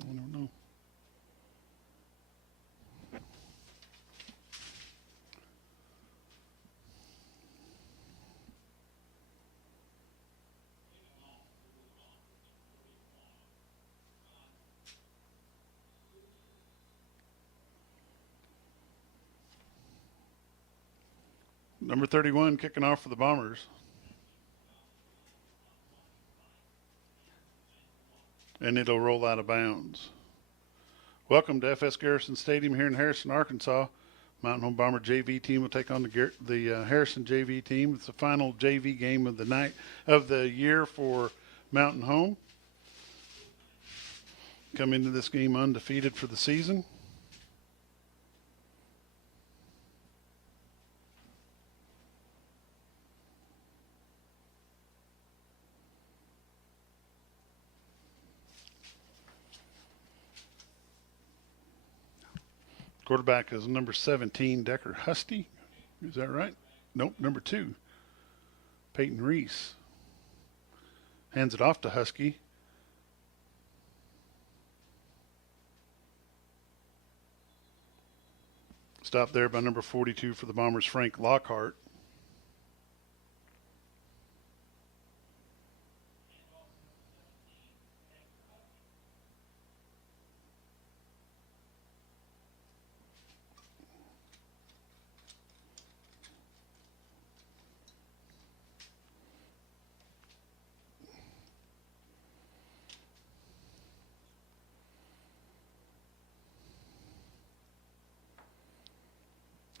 I don't know. Number 31 kicking off for the Bombers. And it'll roll out of bounds. Welcome to FS Garrison Stadium here in Harrison, Arkansas. Mountain Home Bomber JV team will take on the Harrison JV team. It's the final JV game of the year for Mountain Home. Come into this game undefeated for the season. Quarterback is number 17, Decker Husty. Is that right? Nope, number 2, Peyton Reese. Hands it off to Husky. Stop there by number 42 for the Bombers, Frank Lockhart.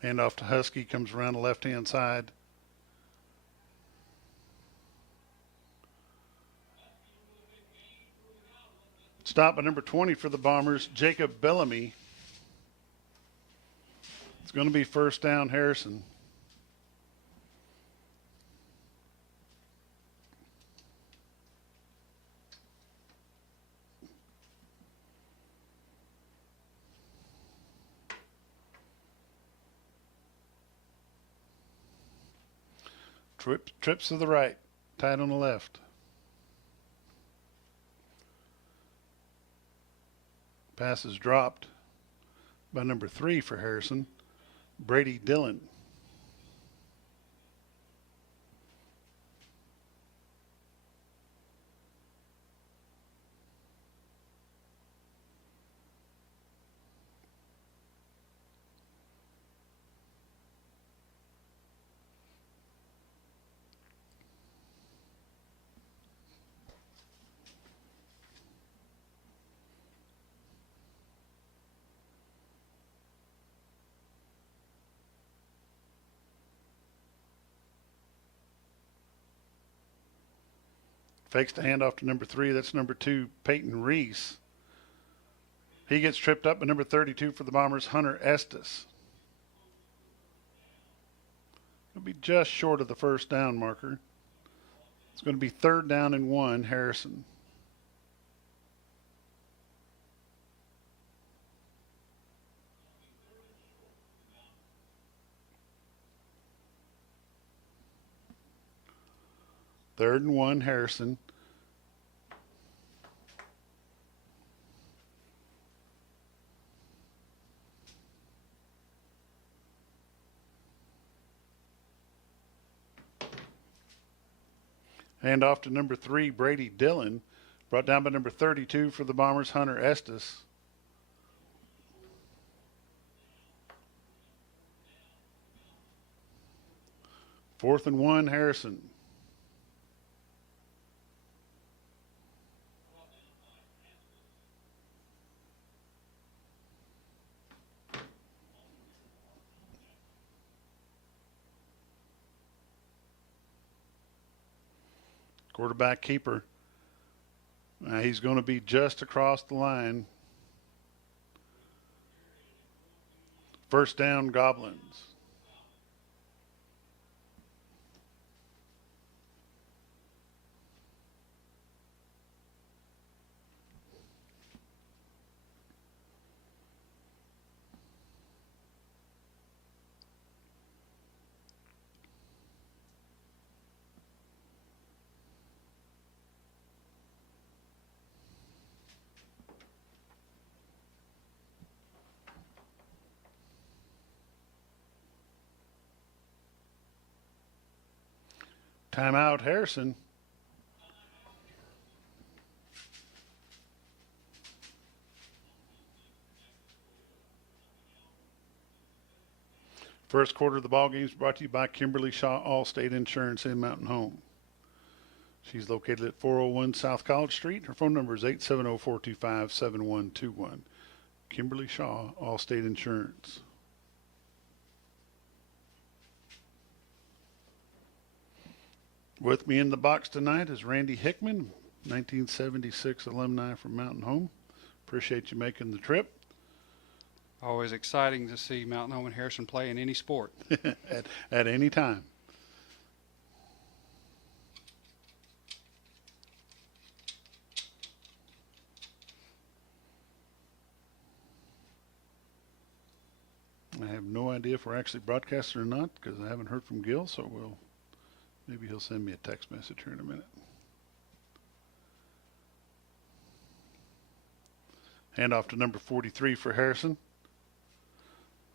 Hand off to Husky, comes around the left-hand side. Stop by number 20 for the Bombers, Jacob Bellamy. It's going to be first down, Harrison. Trips to the right, tight on the left. Pass is dropped by number 3 for Harrison, Brady Dillon. Fakes the handoff to number 3. That's number 2, Peyton Reese. He gets tripped up by number 32 for the Bombers, Hunter Estes. It'll be just short of the first down marker. It's going to be 3rd down and 1, Harrison. Third and 1, Harrison. Hand off to number 3, Brady Dillon. Brought down by number 32 for the Bombers, Hunter Estes. Fourth and 1, Harrison. Quarterback keeper. He's going to be just across the line. First down, Goblins. Timeout, Harrison. First quarter of the ball game is brought to you by Kimberly Shaw Allstate Insurance in Mountain Home. She's located at 401 South College Street. Her phone number is 870-425-7121. Kimberly Shaw Allstate Insurance. With me in the box tonight is Randy Hickman, 1976 alumni from Mountain Home. Appreciate you making the trip. Always exciting to see Mountain Home and Harrison play in any sport. at any time. I have no idea if we're actually broadcasting or not because I haven't heard from Gil, so maybe he'll send me a text message here in a minute. Hand off to number 43 for Harrison.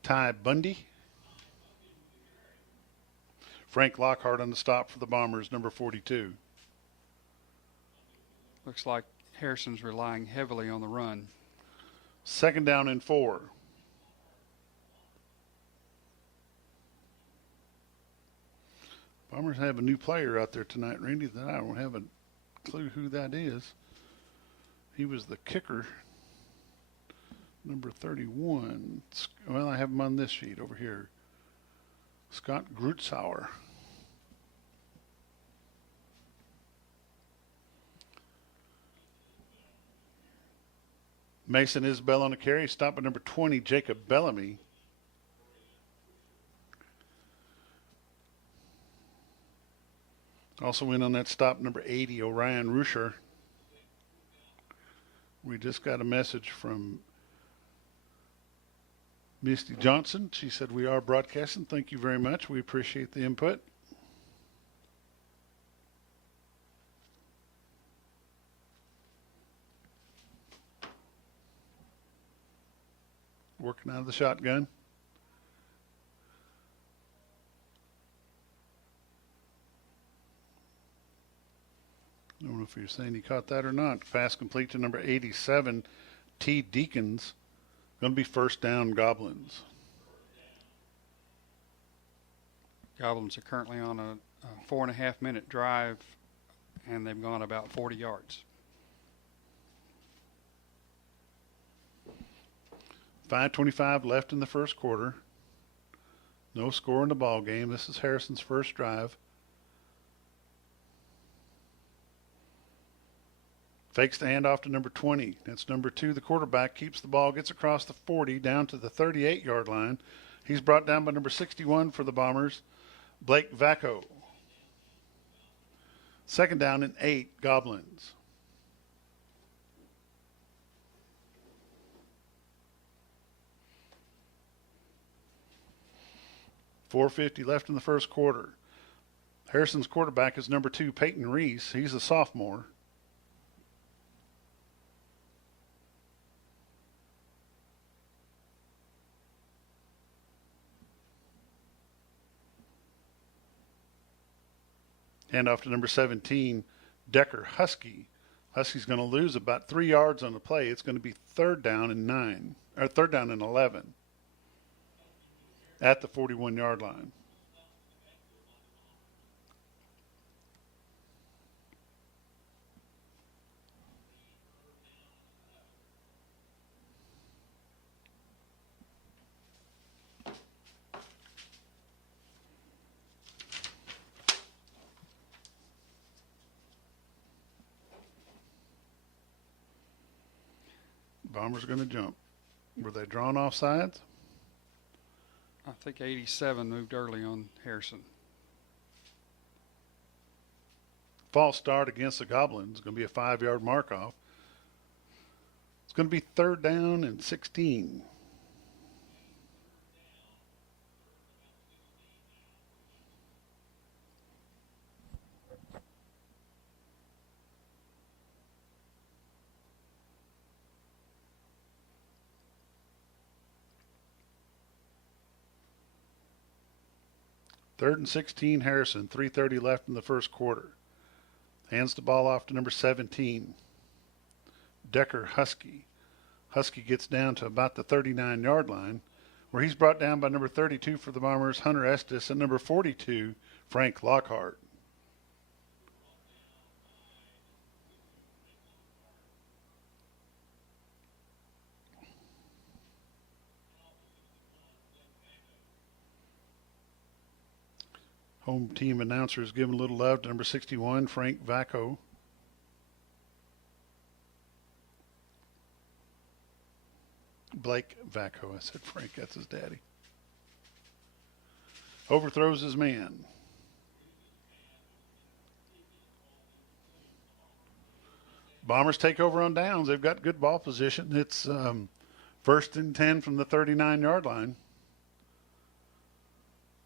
Ty Bundy. Frank Lockhart on the stop for the Bombers, number 42. Looks like Harrison's relying heavily on the run. Second down and 4. Bombers have a new player out there tonight, Randy, that I don't have a clue who that is. He was the kicker. Number 31. Well, I have him on this sheet over here. Scott Grutzauer. Mason Isbell on a carry. Stop at number 20, Jacob Bellamy. Also in on that stop, number 80, Orion Rusher. We just got a message from Misty Johnson. She said we are broadcasting. Thank you very much. We appreciate the input. Working out of the shotgun. I don't know if you're saying he caught that or not. Pass complete to number 87, T. Deacons. Going to be first down, Goblins. Goblins are currently on a 4.5-minute drive, and they've gone about 40 yards. 5:25 left in the first quarter. No score in the ball game. This is Harrison's first drive. Fakes the handoff to number 20. That's number 2. The quarterback keeps the ball, gets across the 40 down to the 38-yard line. He's brought down by number 61 for the Bombers, Blake Vacco. Second down and 8, Goblins. .450 left in the first quarter. Harrison's quarterback is number 2, Peyton Reese. He's a sophomore. Handoff to number 17, Decker Husky. Husky's going to lose about 3 yards on the play. It's going to be third down and 11 at the 41-yard line. Bombers going to jump. Were they drawn off sides? I think 87 moved early on Harrison. False start against the Goblins. It's going to be a 5-yard mark off. It's going to be third down and 16. 3rd and 16, Harrison. 3:30 left in the first quarter. Hands the ball off to number 17, Decker Husky. Husky gets down to about the 39-yard line, where he's brought down by number 32 for the Bombers, Hunter Estes, and number 42, Frank Lockhart. Home team announcers giving a little love to number 61, Frank Vacco. Blake Vacco. I said Frank, that's his daddy. Overthrows his man. Bombers take over on downs. They've got good ball position. It's 1st and 10 from the 39-yard line.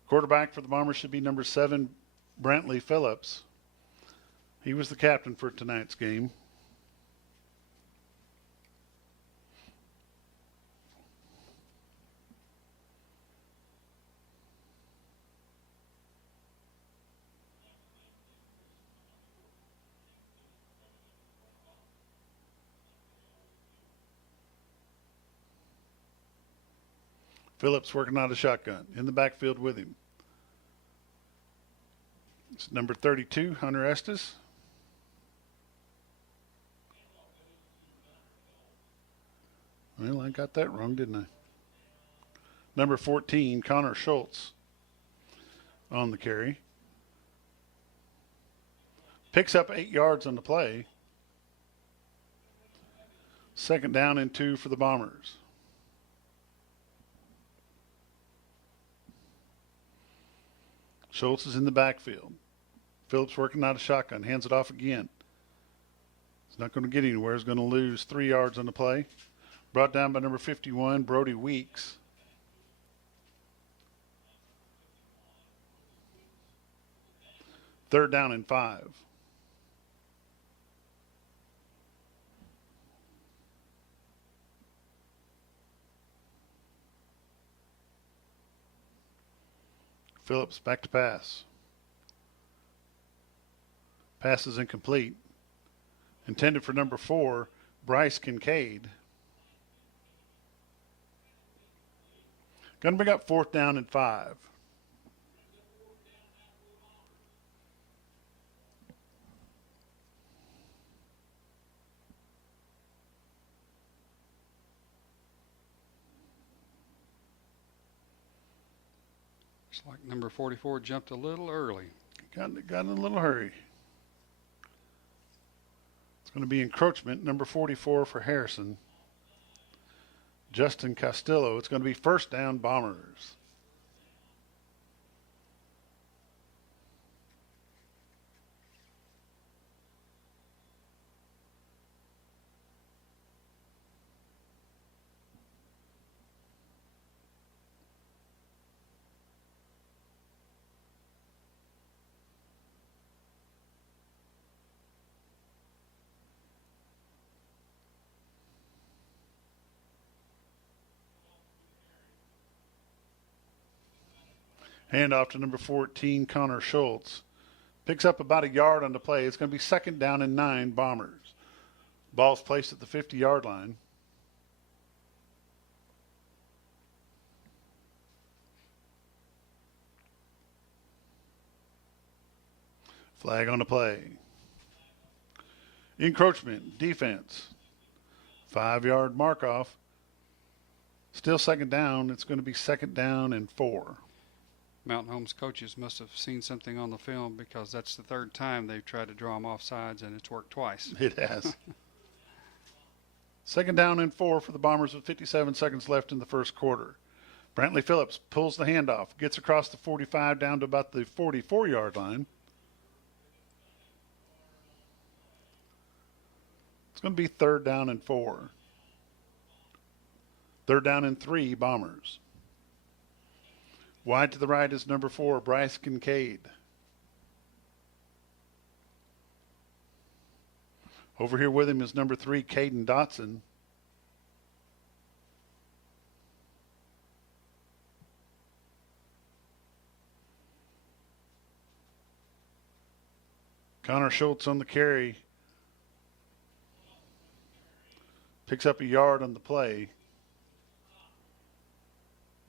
Quarterback for the Bombers should be number 7, Brantley Phillips. He was the captain for tonight's game. Phillips working out a shotgun in the backfield with him. It's number 32, Hunter Estes. Well, I got that wrong, didn't I? Number 14, Connor Schultz on the carry. Picks up 8 yards on the play. 2nd down and 2 for the Bombers. Schultz is in the backfield. Phillips working out a shotgun. Hands it off again. He's not going to get anywhere. He's going to lose 3 yards on the play. Brought down by number 51, Brody Weeks. Third down and 5. Phillips back to pass. Pass is incomplete. Intended for number 4, Bryce Kincaid. Going to bring up 4th down and 5. Looks like number 44 jumped a little early. Got in a little hurry. It's going to be encroachment, number 44 for Harrison. Justin Castillo. It's going to be 1st down, Bombers. Handoff to number 14, Connor Schultz. Picks up about a yard on the play. It's going to be 2nd down and 9, Bombers. Ball's placed at the 50-yard line. Flag on the play. Encroachment, defense. 5-yard mark off. Still 2nd down. It's going to be 2nd down and 4. Mountain Home's coaches must have seen something on the film, because that's the 3rd time they've tried to draw them off sides, and it's worked twice. It has. 2nd down and 4 for the Bombers with 57 seconds left in the first quarter. Brantley Phillips pulls the handoff, gets across the 45 down to about the 44-yard line. It's going to be 3rd down and 4. 3rd down and 3, Bombers. Wide to the right is number 4, Bryce Kincaid. Over here with him is number 3, Caden Dotson. Connor Schultz on the carry. Picks up a yard on the play.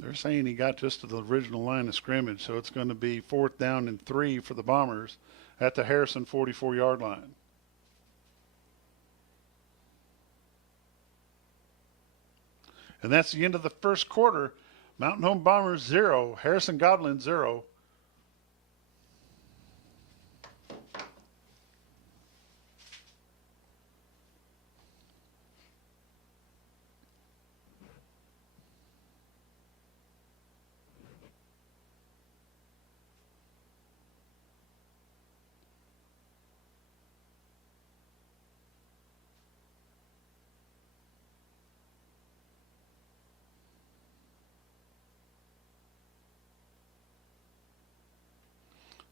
They're saying he got just to the original line of scrimmage, so it's going to be 4th down and 3 for the Bombers at the Harrison 44-yard line. And that's the end of the first quarter. Mountain Home Bombers 0, Harrison Goblins 0.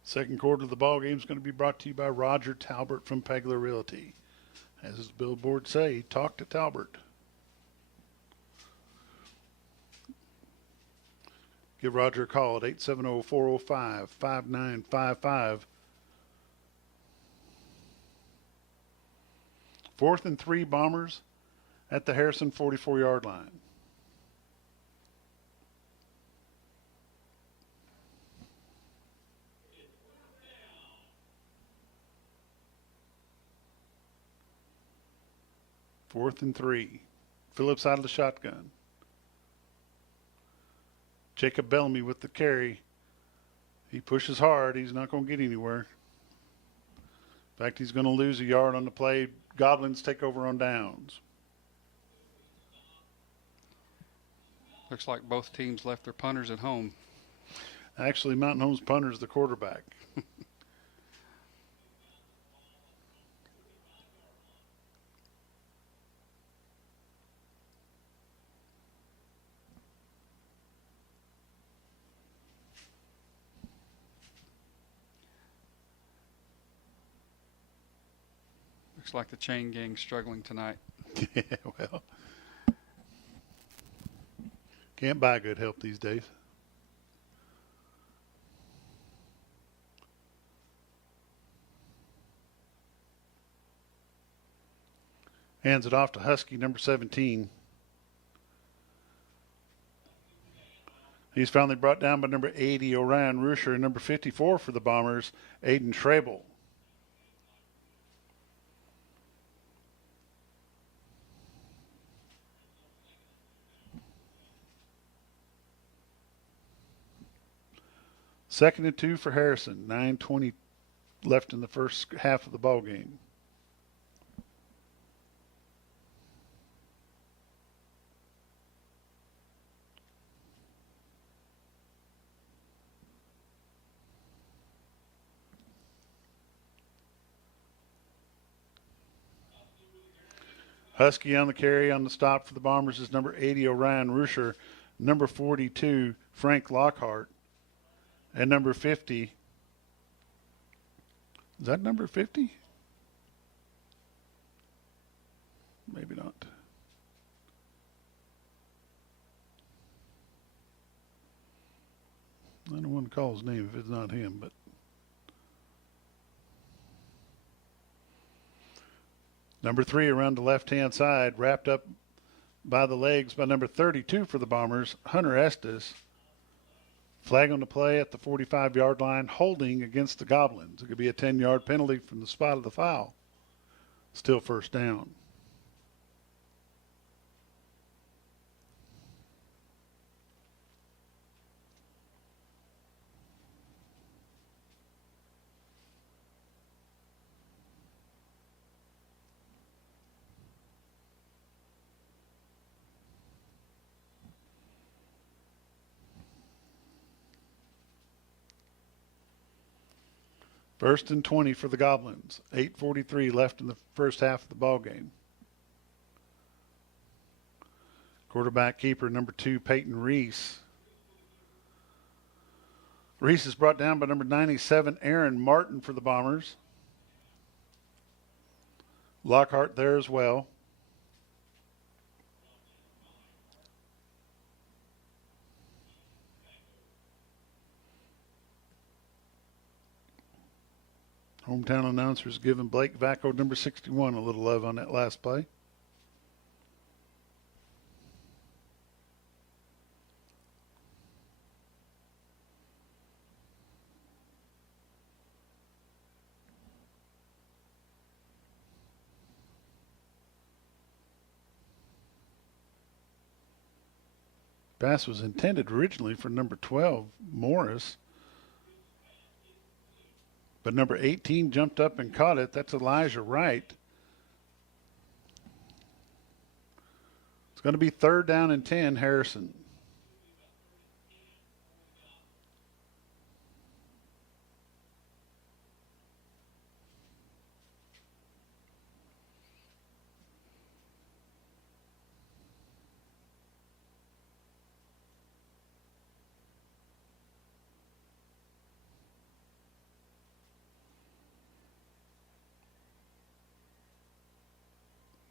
Second quarter of the ball game is going to be brought to you by Roger Talbert from Pegler Realty. As his billboards say, talk to Talbert. Give Roger a call at 870-405-5955. 4th and 3 Bombers at the Harrison 44-yard line. Fourth and 3. Phillips out of the shotgun. Jacob Bellamy with the carry. He pushes hard. He's not going to get anywhere. In fact, he's going to lose a yard on the play. Goblins take over on downs. Looks like both teams left their punters at home. Actually, Mountain Home's punter is the quarterback. Looks like the chain gang's struggling tonight. Yeah, well, can't buy good help these days. Hands it off to Husky, number 17. He's finally brought down by number 80, Orion Rusher, and number 54 for the Bombers, Aiden Trable. Second and 2 for Harrison. 9:20 left in the first half of the ball game. Husky on the carry on the stop for the Bombers is number 80, Orion Rusher, number 42, Frank Lockhart, and number 50. Is that number 50? Maybe not. I don't want to call his name if it's not him, but number 3 around the left-hand side, wrapped up by the legs by number 32 for the Bombers, Hunter Estes. Flag on the play at the 45-yard line, holding against the Goblins. It could be a 10-yard penalty from the spot of the foul. Still first down. First and 20 for the Goblins. 8:43 left in the first half of the ball game. Quarterback keeper number 2, Peyton Reese. Reese is brought down by number 97, Aaron Martin for the Bombers. Lockhart there as well. Hometown announcers giving Blake Vacco, number 61, a little love on that last play. Pass was intended originally for number 12, Morris. But number 18 jumped up and caught it. That's Elijah Wright. It's going to be 3rd down and 10, Harrison.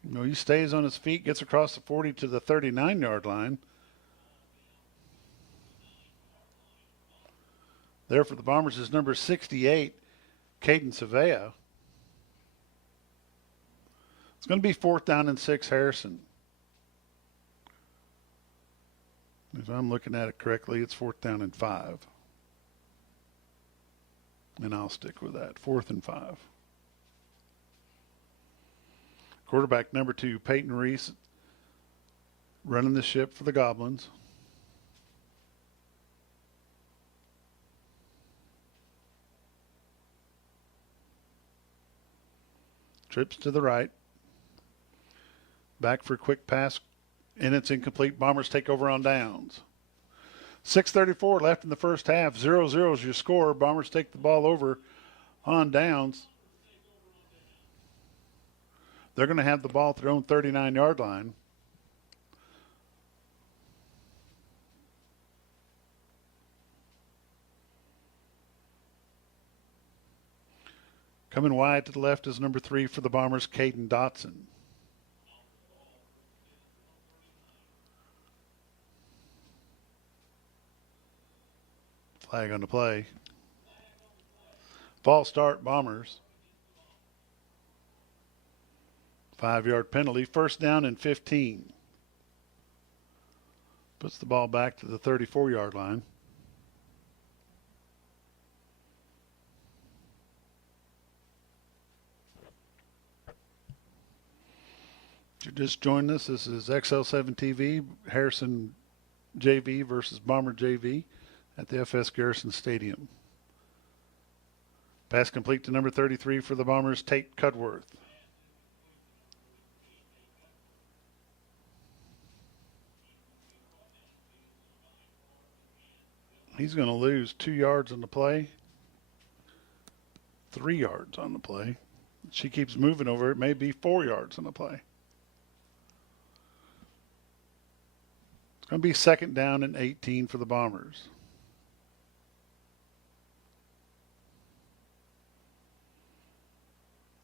No, he stays on his feet, gets across the 40 to the 39-yard line. There for the Bombers is number 68, Caden Savea. It's going to be 4th down and 6, Harrison. If I'm looking at it correctly, it's 4th down and 5. And I'll stick with that, 4th and 5. Quarterback number 2, Peyton Reese, running the ship for the Goblins. Trips to the right. Back for a quick pass, and it's incomplete. Bombers take over on downs. 6:34 left in the first half. 0-0 is your score. Bombers take the ball over on downs. They're going to have the ball at their own 39-yard line. Coming wide to the left is number 3 for the Bombers, Caden Dotson. Flag on the play. False start, Bombers. 5-yard penalty. 1st down and 15. Puts the ball back to the 34-yard line. If you just joined us, this is XL7 TV, Harrison JV versus Bomber JV at the FS Garrison Stadium. Pass complete to number 33 for the Bombers, Tate Cudworth. He's going to lose 2 yards on the play, 3 yards on the play. She keeps moving over. It may be 4 yards on the play. It's going to be 2nd down and 18 for the Bombers.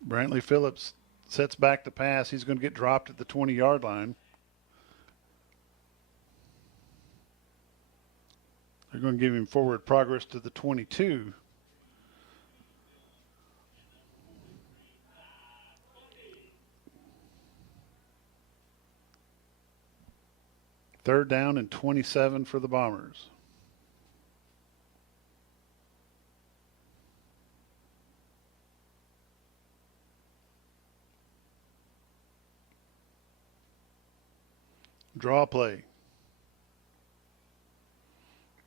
Brantley Phillips sets back the pass. He's going to get dropped at the 20-yard line. They're going to give him forward progress to the 22. Third down and 27 for the Bombers. Draw play.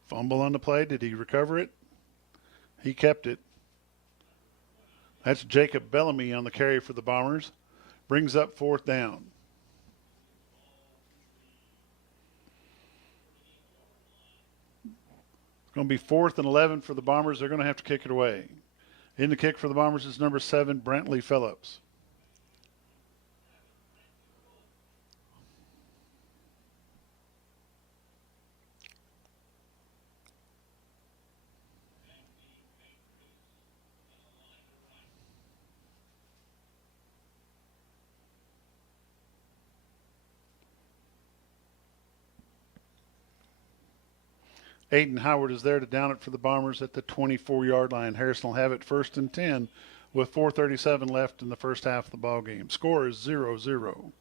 Fumble on the play. Did he recover it? He kept it. That's Jacob Bellamy on the carry for the Bombers. Brings up 4th down. It's going to be 4th and 11 for the Bombers. They're going to have to kick it away. In the kick for the Bombers is number 7, Brantley Phillips. Aiden Howard is there to down it for the Bombers at the 24-yard line. Harrison will have it 1st and 10 with 4:37 left in the first half of the ball game. Score is 0-0.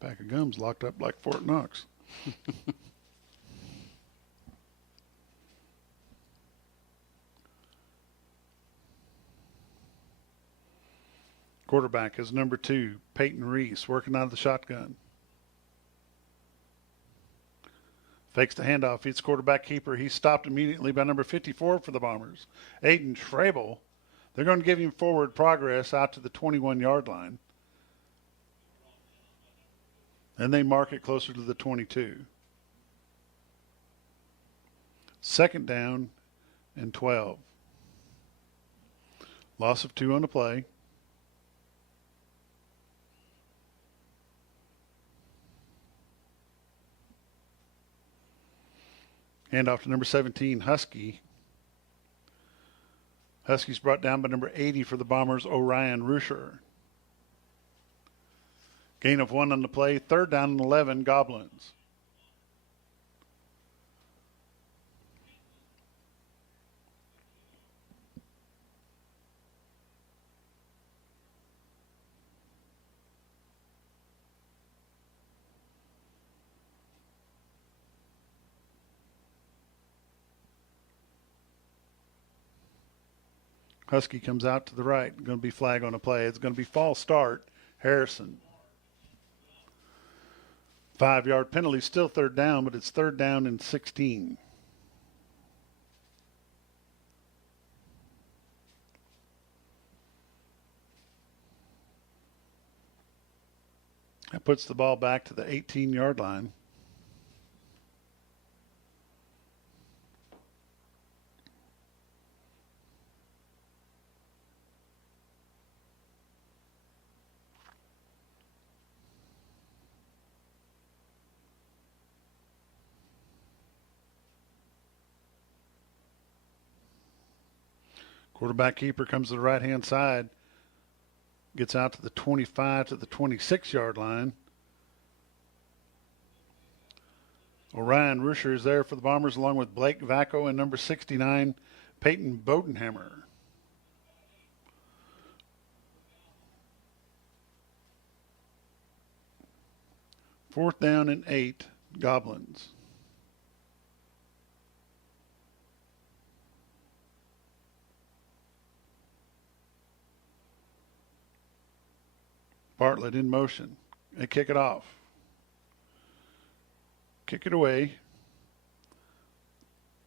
Pack of gums locked up like Fort Knox. Quarterback is number 2, Peyton Reese, working out of the shotgun. Fakes the handoff. It's quarterback keeper. He's stopped immediately by number 54 for the Bombers, Aiden Schrabel. They're going to give him forward progress out to the 21-yard line. And they mark it closer to the 22. Second down and 12. Loss of 2 on the play. Handoff to number 17, Husky. Husky's brought down by number 80 for the Bombers, Orion Rusher. Gain of 1 on the play. Third down and 11, Goblins. Husky comes out to the right. Going to be flag on a play. It's going to be false start. Harrison. 5-yard penalty, still third down, but it's third down and 16. That puts the ball back to the 18-yard line. Quarterback keeper comes to the right-hand side, gets out to the 25 to the 26-yard line. Orion Rusher is there for the Bombers along with Blake Vacco and number 69, Peyton Bodenhammer. Fourth down and 8, Goblins. Bartlett in motion. They kick it off. Kick it away.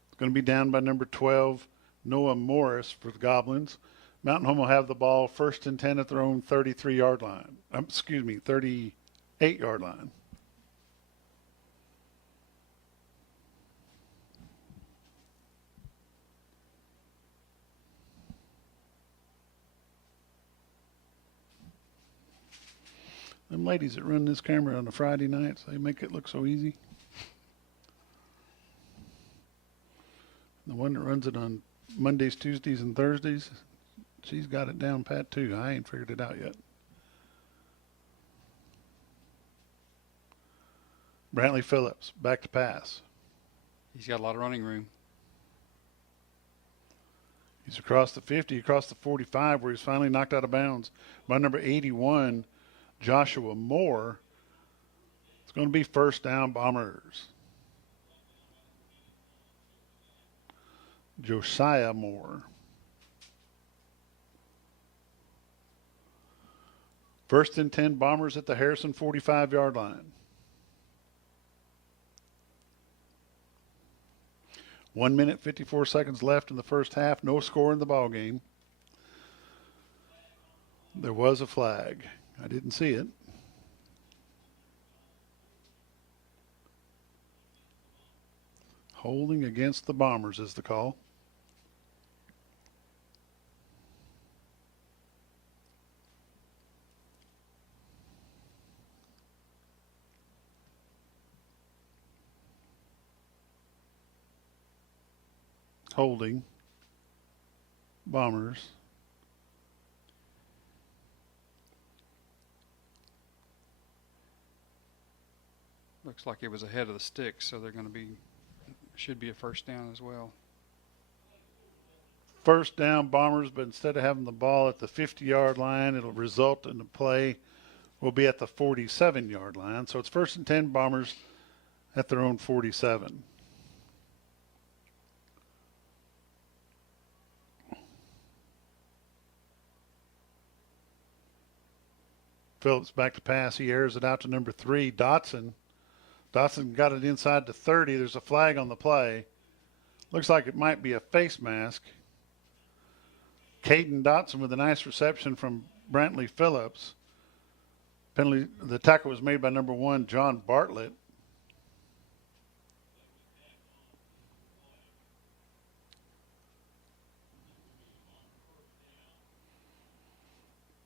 It's going to be down by number 12, Noah Morris for the Goblins. Mountain Home will have the ball first and 10 at their own 33-yard line. 38-yard line. Them ladies that run this camera on a Friday nights, they make it look so easy. The one that runs it on Mondays, Tuesdays, and Thursdays, she's got it down pat too. I ain't figured it out yet. Brantley Phillips, back to pass. He's got a lot of running room. He's across the 50, across the 45, where he's finally knocked out of bounds by number 81, Joshua Moore. It's going to be first down, Bombers. Josiah Moore. First and 10, Bombers at the Harrison 45-yard line. 1 minute, 54 seconds left in the first half. No score in the ball game. There was a flag. I didn't see it. Holding against the Bombers is the call. Holding. Bombers. Looks like it was ahead of the sticks, so they're going to should be a first down as well. First down, Bombers, but instead of having the ball at the 50-yard line, it'll result in the play will be at the 47-yard line. So it's 1st and 10, Bombers at their own 47. Phillips back to pass. He airs it out to number 3, Dotson. Dotson got it inside to 30. There's a flag on the play. Looks like it might be a face mask. Caden Dotson with a nice reception from Brantley Phillips. Penalty. The tackle was made by number 1, John Bartlett.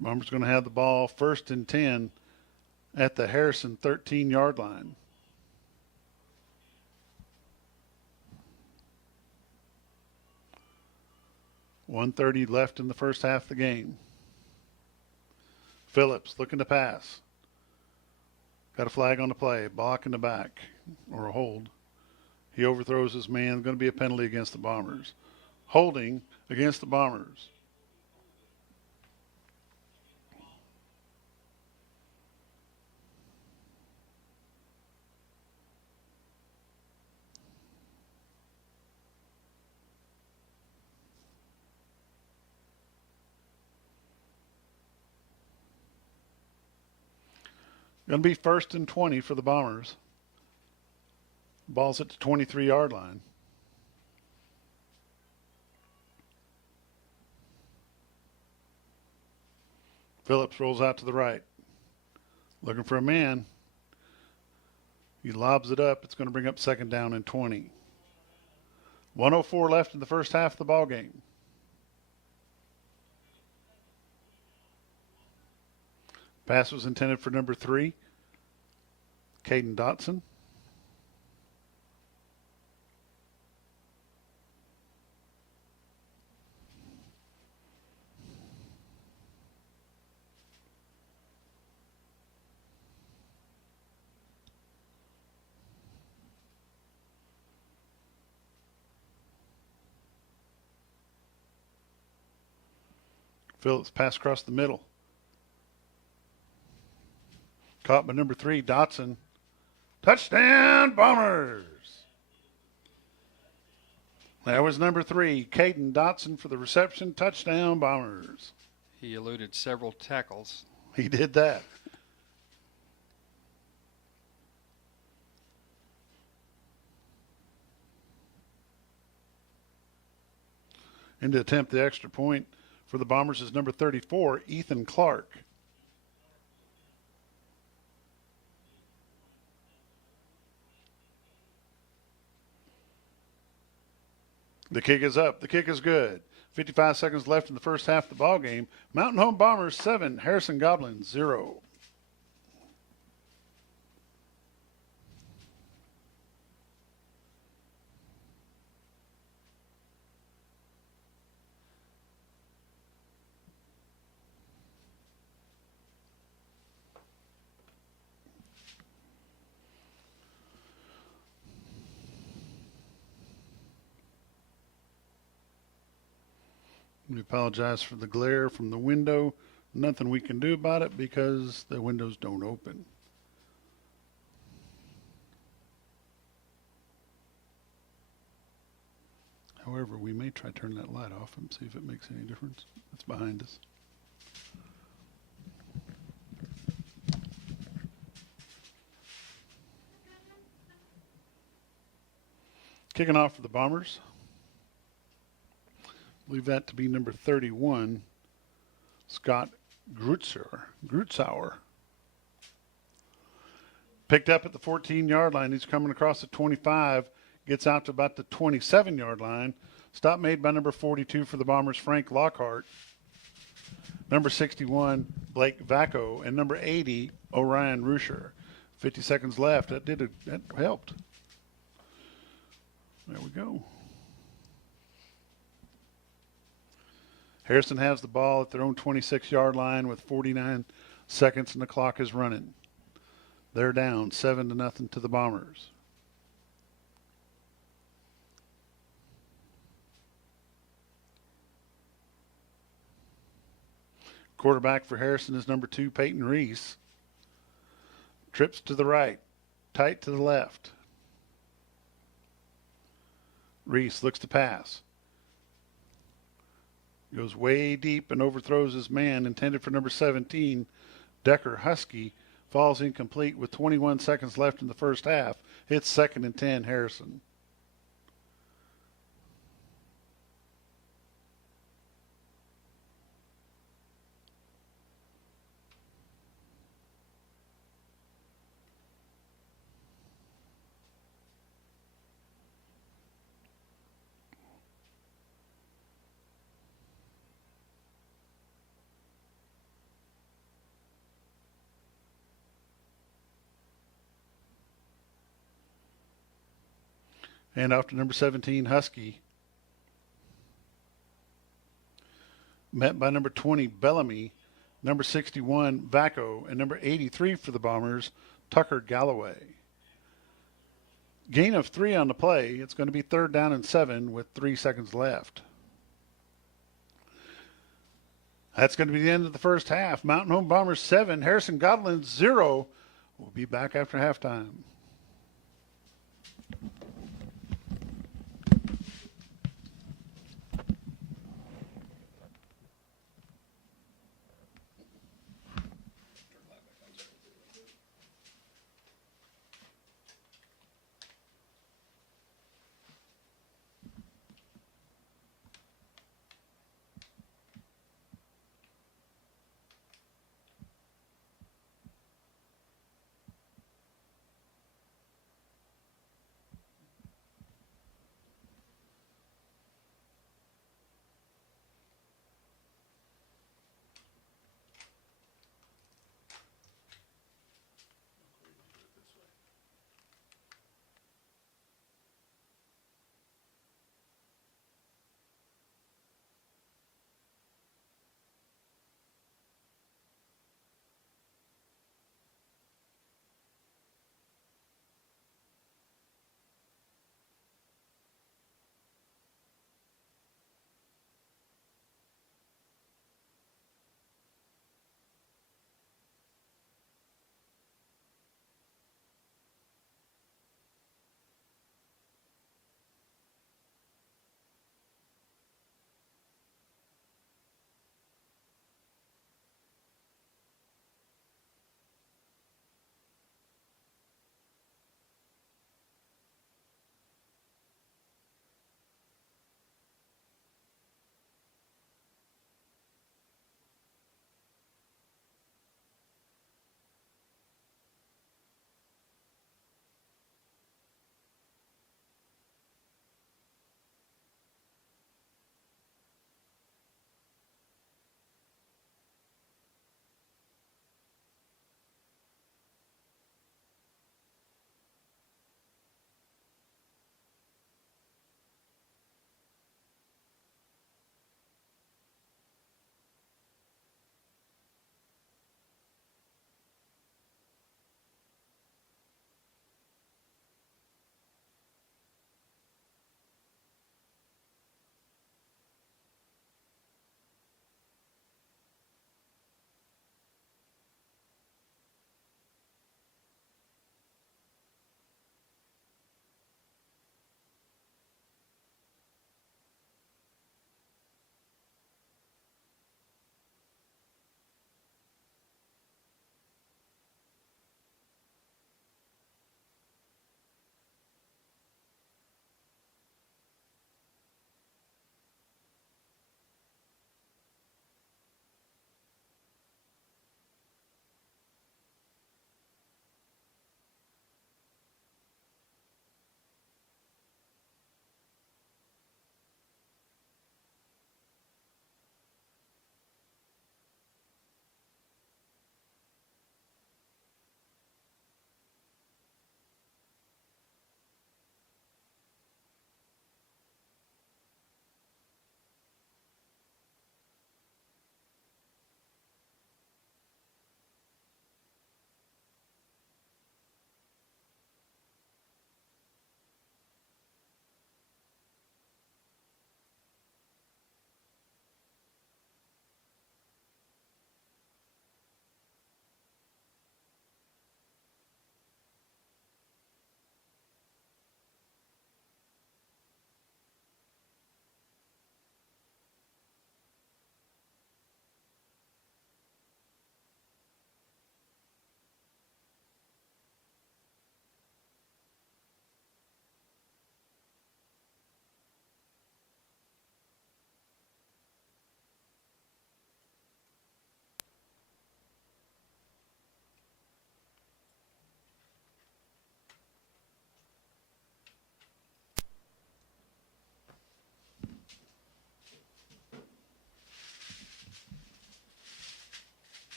Bombers going to have the ball 1st and 10 at the Harrison 13-yard line. .130 left in the first half of the game. Phillips looking to pass. Got a flag on the play. Block in the back, or a hold. He overthrows his man. Going to be a penalty against the Bombers. Holding against the Bombers. Going to be 1st and 20 for the Bombers. Ball's at the 23-yard line. Phillips rolls out to the right. Looking for a man. He lobs it up. It's going to bring up 2nd down and 20. 1:04 left in the first half of the ball game. Pass was intended for number 3, Caden Dotson. Phillips pass across the middle. Caught by number 3, Dotson. Touchdown, Bombers! That was number 3, Caden Dotson for the reception. Touchdown, Bombers. He eluded several tackles. He did that. And to attempt the extra point for the Bombers is number 34, Ethan Clark. The kick is up. The kick is good. 55 seconds left in the first half of the ball game. Mountain Home Bombers 7, Harrison Goblins 0. We apologize for the glare from the window. Nothing we can do about it because the windows don't open. However, we may try turning that light off and see if it makes any difference. It's behind us. Kicking off for the Bombers. Believe that to be number 31, Scott Grutzauer. Picked up at the 14-yard line. He's coming across the 25, gets out to about the 27-yard line. Stop made by number 42 for the Bombers, Frank Lockhart. Number 61, Blake Vacco, and number 80, Orion Rusher. 50 seconds left. That helped. There we go. Harrison has the ball at their own 26-yard line with 49 seconds and the clock is running. They're down 7-0 to the Bombers. Quarterback for Harrison is number 2, Peyton Reese. Trips to the right, tight to the left. Reese looks to pass. Goes way deep and overthrows his man intended for number 17, Decker Husky. Falls incomplete with 21 seconds left in the first half. It's 2nd and 10, Harrison. And off to number 17, Husky. Met by number 20, Bellamy, number 61, Vacco, and number 83 for the Bombers, Tucker Galloway. Gain of 3 on the play. It's going to be 3rd down and 7 with 3 seconds left. That's going to be the end of the first half. Mountain Home Bombers 7, Harrison Goblins 0. We'll be back after halftime.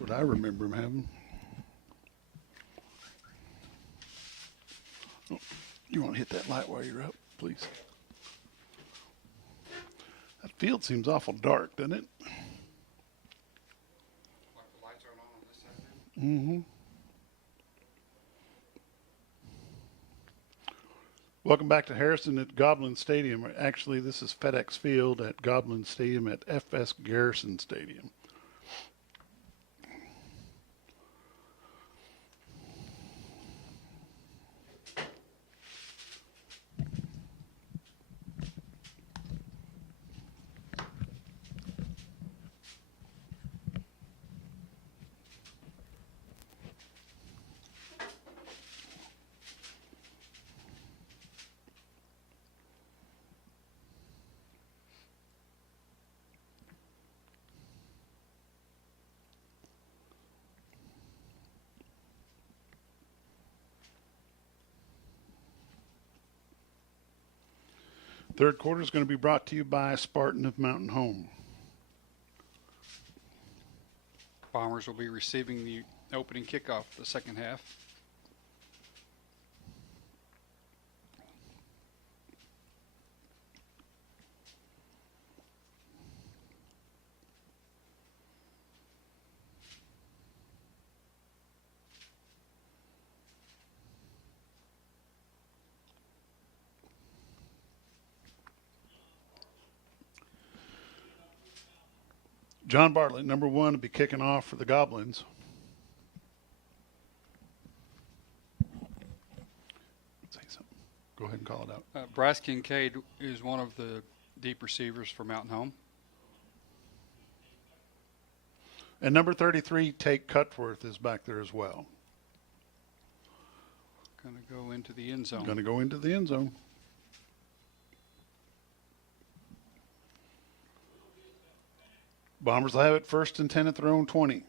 That's what I remember him having. Oh, you want to hit that light while you're up, please? That field seems awful dark, doesn't it? Like the lights aren't on this side now? Mm-hmm. Welcome back to Harrison at Goblins Stadium. Actually, this is FedEx Field at Goblins Stadium at FS Garrison Stadium. Third quarter is going to be brought to you by Spartan of Mountain Home. Bombers will be receiving the opening kickoff the second half. John Bartlett, number 1, will be kicking off for the Goblins. Say something. Go ahead and call it out. Bryce Kincaid is one of the deep receivers for Mountain Home. And number 33, Tate Cutworth, is back there as well. Going to go into the end zone. Going to go into the end zone. Bombers will have it 1st and 10 at their own 20.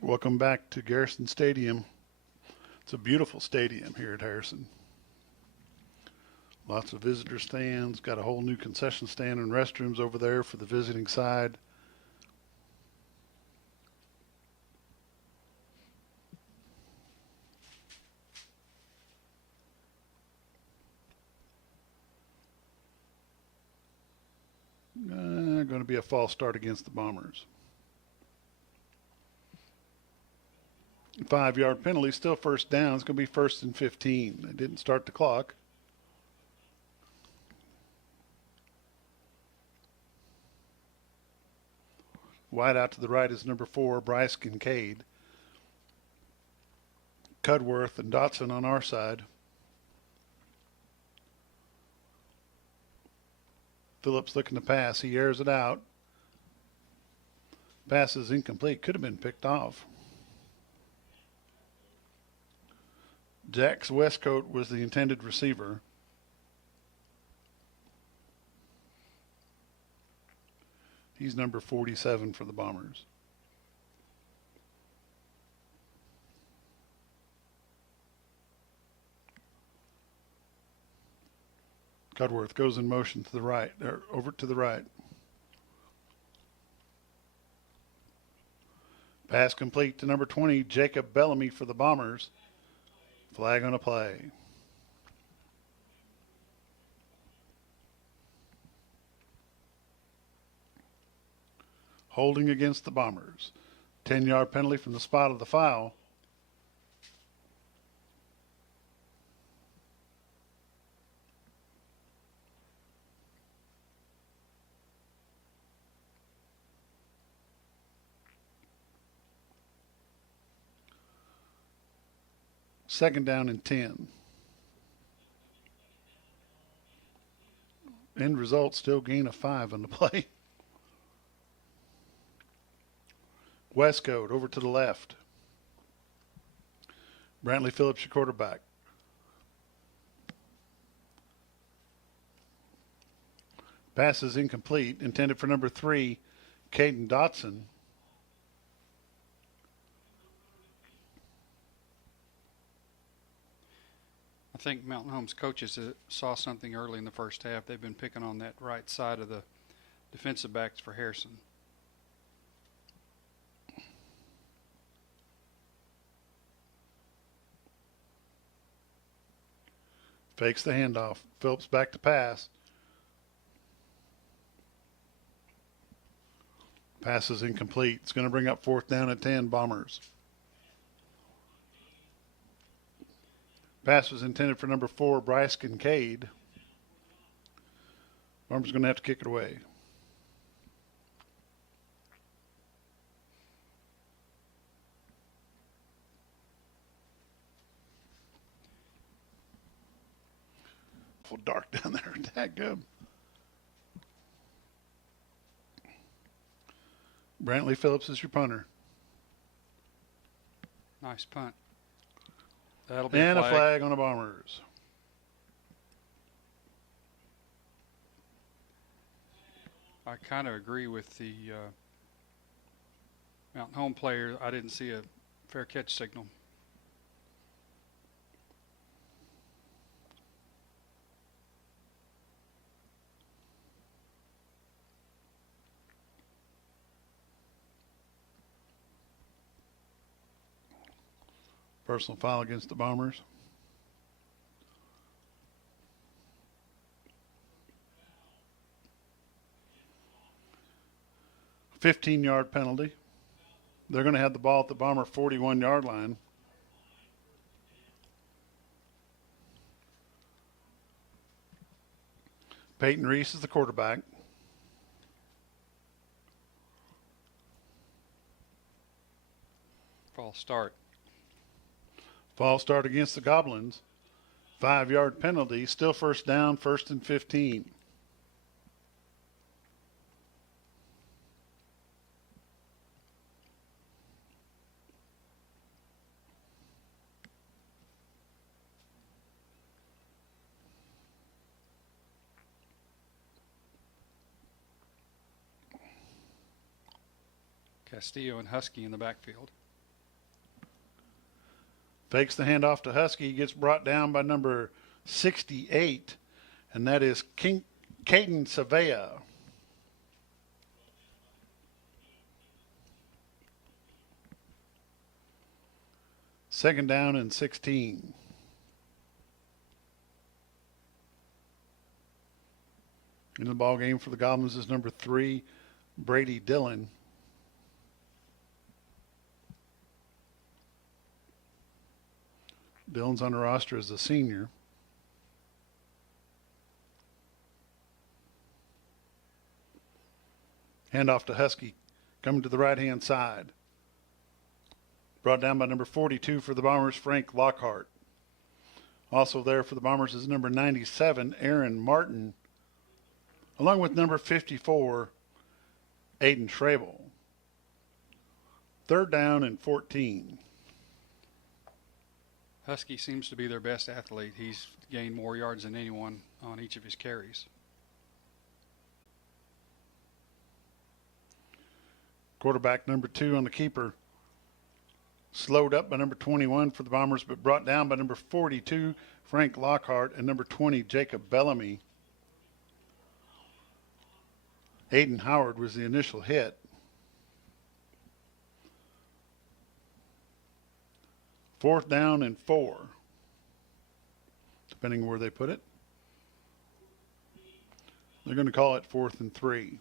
Welcome back to Garrison Stadium. It's a beautiful stadium here at Harrison. Lots of visitor stands, got a whole new concession stand and restrooms over there for the visiting side. Going to be a false start against the Bombers. 5-yard penalty, still first down. It's going to be 1st and 15. They didn't start the clock. Wide out to the right is number 4, Bryce Kincaid. Cudworth and Dotson on our side. Phillips looking to pass. He airs it out. Pass is incomplete. Could have been picked off. Jax Westcoat was the intended receiver. He's number 47 for the Bombers. Cudworth goes in motion to the right, or over to the right. Pass complete to number 20, Jacob Bellamy for the Bombers. Flag on a play. Holding against the Bombers. 10-yard penalty from the spot of the foul. Second down and 10. End result, still gain of 5 on the play. Westcoat over to the left. Brantley Phillips, your quarterback. Pass is incomplete, intended for number 3, Caden Dotson. I think Mountain Home's coaches saw something early in the first half. They've been picking on that right side of the defensive backs for Harrison. Fakes the handoff. Phillips back to pass. Pass is incomplete. It's going to bring up 4th down and 10, Bombers. Pass was intended for number 4, Bryce Kincaid. Bombers going to have to kick it away. Full dark down there. That good. Brantley Phillips is your punter. Nice punt. That'll be And a flag. a flag on the Bombers. I kind of agree with the Mountain Home player. I didn't see a fair catch signal. Personal foul against the Bombers. A 15-yard penalty. They're going to have the ball at the Bomber 41-yard line. Peyton Reese is the quarterback. False start. False start against the Goblins. 5-yard penalty. Still first down, 1st and 15. Castillo and Husky in the backfield. Fakes the handoff to Husky. Gets brought down by number 68, and that is Caden Savea. Second down and 16. In the ball game for the Goblins is number 3, Brady Dillon. Dillon's on the roster as a senior. Handoff to Husky, coming to the right-hand side. Brought down by number 42 for the Bombers, Frank Lockhart. Also there for the Bombers is number 97, Aaron Martin, along with number 54, Aiden Schrebel. 3rd down and 14. Husky seems to be their best athlete. He's gained more yards than anyone on each of his carries. Quarterback number 2 on the keeper. Slowed up by number 21 for the Bombers, but brought down by number 42, Frank Lockhart, and number 20, Jacob Bellamy. Aiden Howard was the initial hit. 4th down and 4, depending on where they put it. They're going to call it 4th and 3.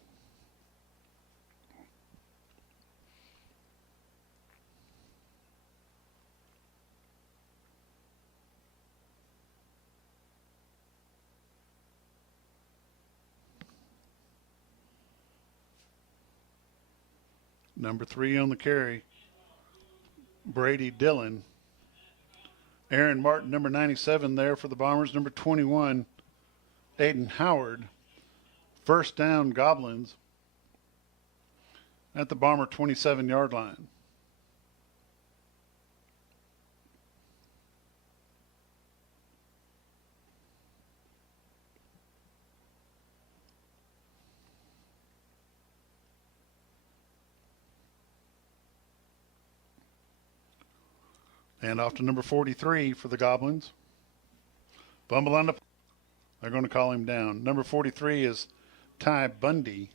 Number 3 on the carry, Brady Dillon. Aaron Martin, number 97 there for the Bombers. Number 21, Aiden Howard. 1st down, Goblins at the Bomber 27-yard line. And off to number 43 for the Goblins. Fumble on the. They're going to call him down. Number 43 is Ty Bundy.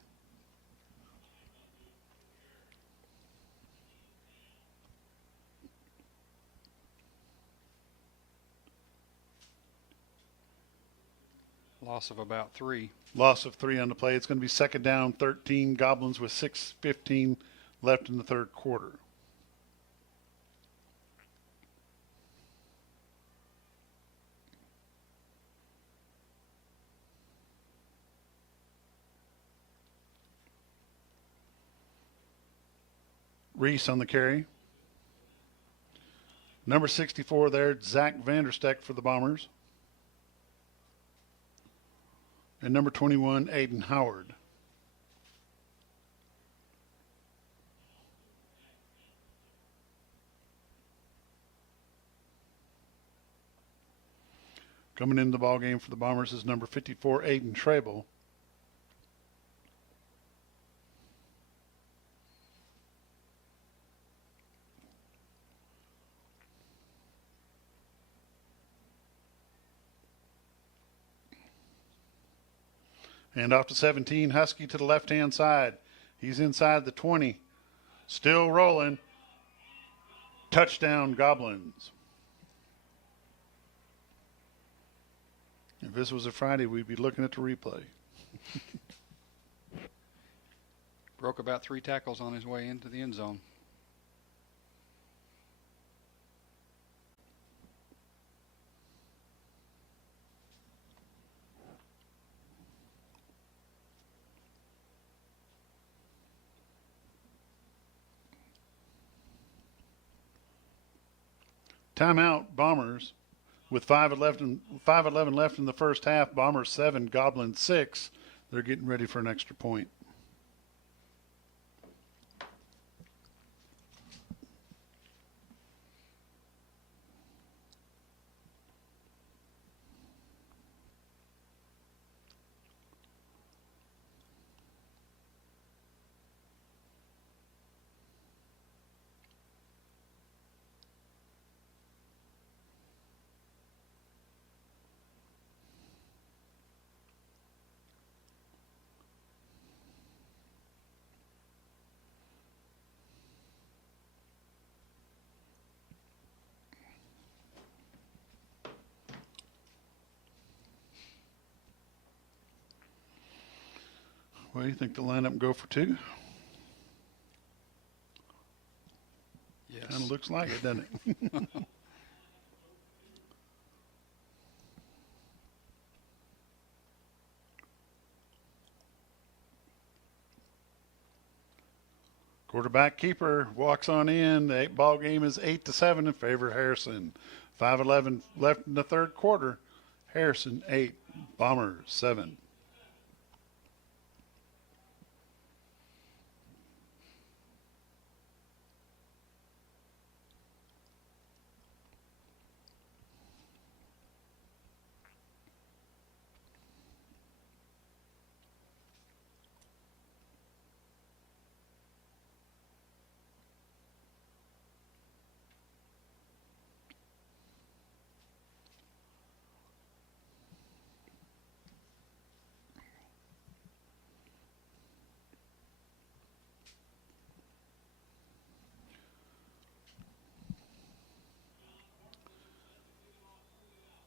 Loss of about 3. Loss of 3 on the play. It's going to be second down, 13. Goblins with 6:15 left in the third quarter. Reese on the carry. Number 64 there, Zach Vandersteck for the Bombers. And number 21, Aiden Howard. Coming into the ball game for the Bombers is number 54, Aiden Treble. And off to 17, Husky to the left-hand side. He's inside the 20. Still rolling. Touchdown, Goblins. If this was a Friday, we'd be looking at the replay. Broke about 3 tackles on his way into the end zone. Timeout, Bombers, with 5:11 left in the first half. Bombers 7, Goblins 6. They're getting ready for an extra point. Well, you think the lineup will go for 2? Yes. Kind of looks like it, doesn't it? Quarterback keeper walks on in. The ball game is 8-7 in favor of Harrison. 5:11 left in the third quarter. Harrison 8, Bombers 7.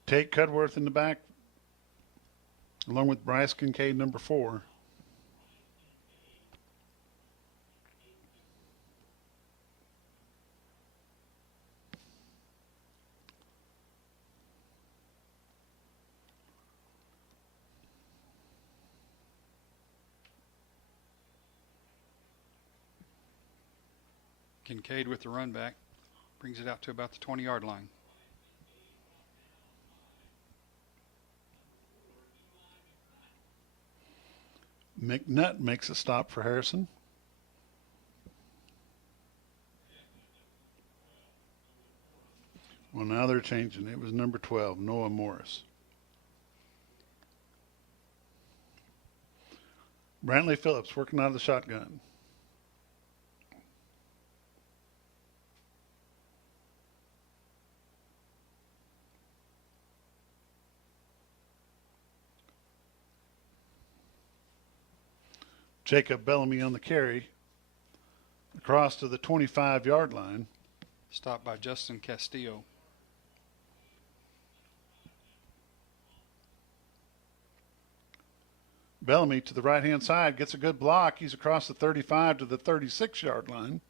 Tate Cudworth in the back, along with Bryce Kincaid, number 4. Kincaid with the run back. Brings it out to about the 20-yard line. McNutt makes a stop for Harrison. Well, now they're changing. It was number 12, Noah Morris. Brantley Phillips working out of the shotgun. Jacob Bellamy on the carry. Across to the 25-yard line. Stopped by Justin Castillo. Bellamy to the right-hand side, gets a good block. He's across the 35 to the 36-yard line.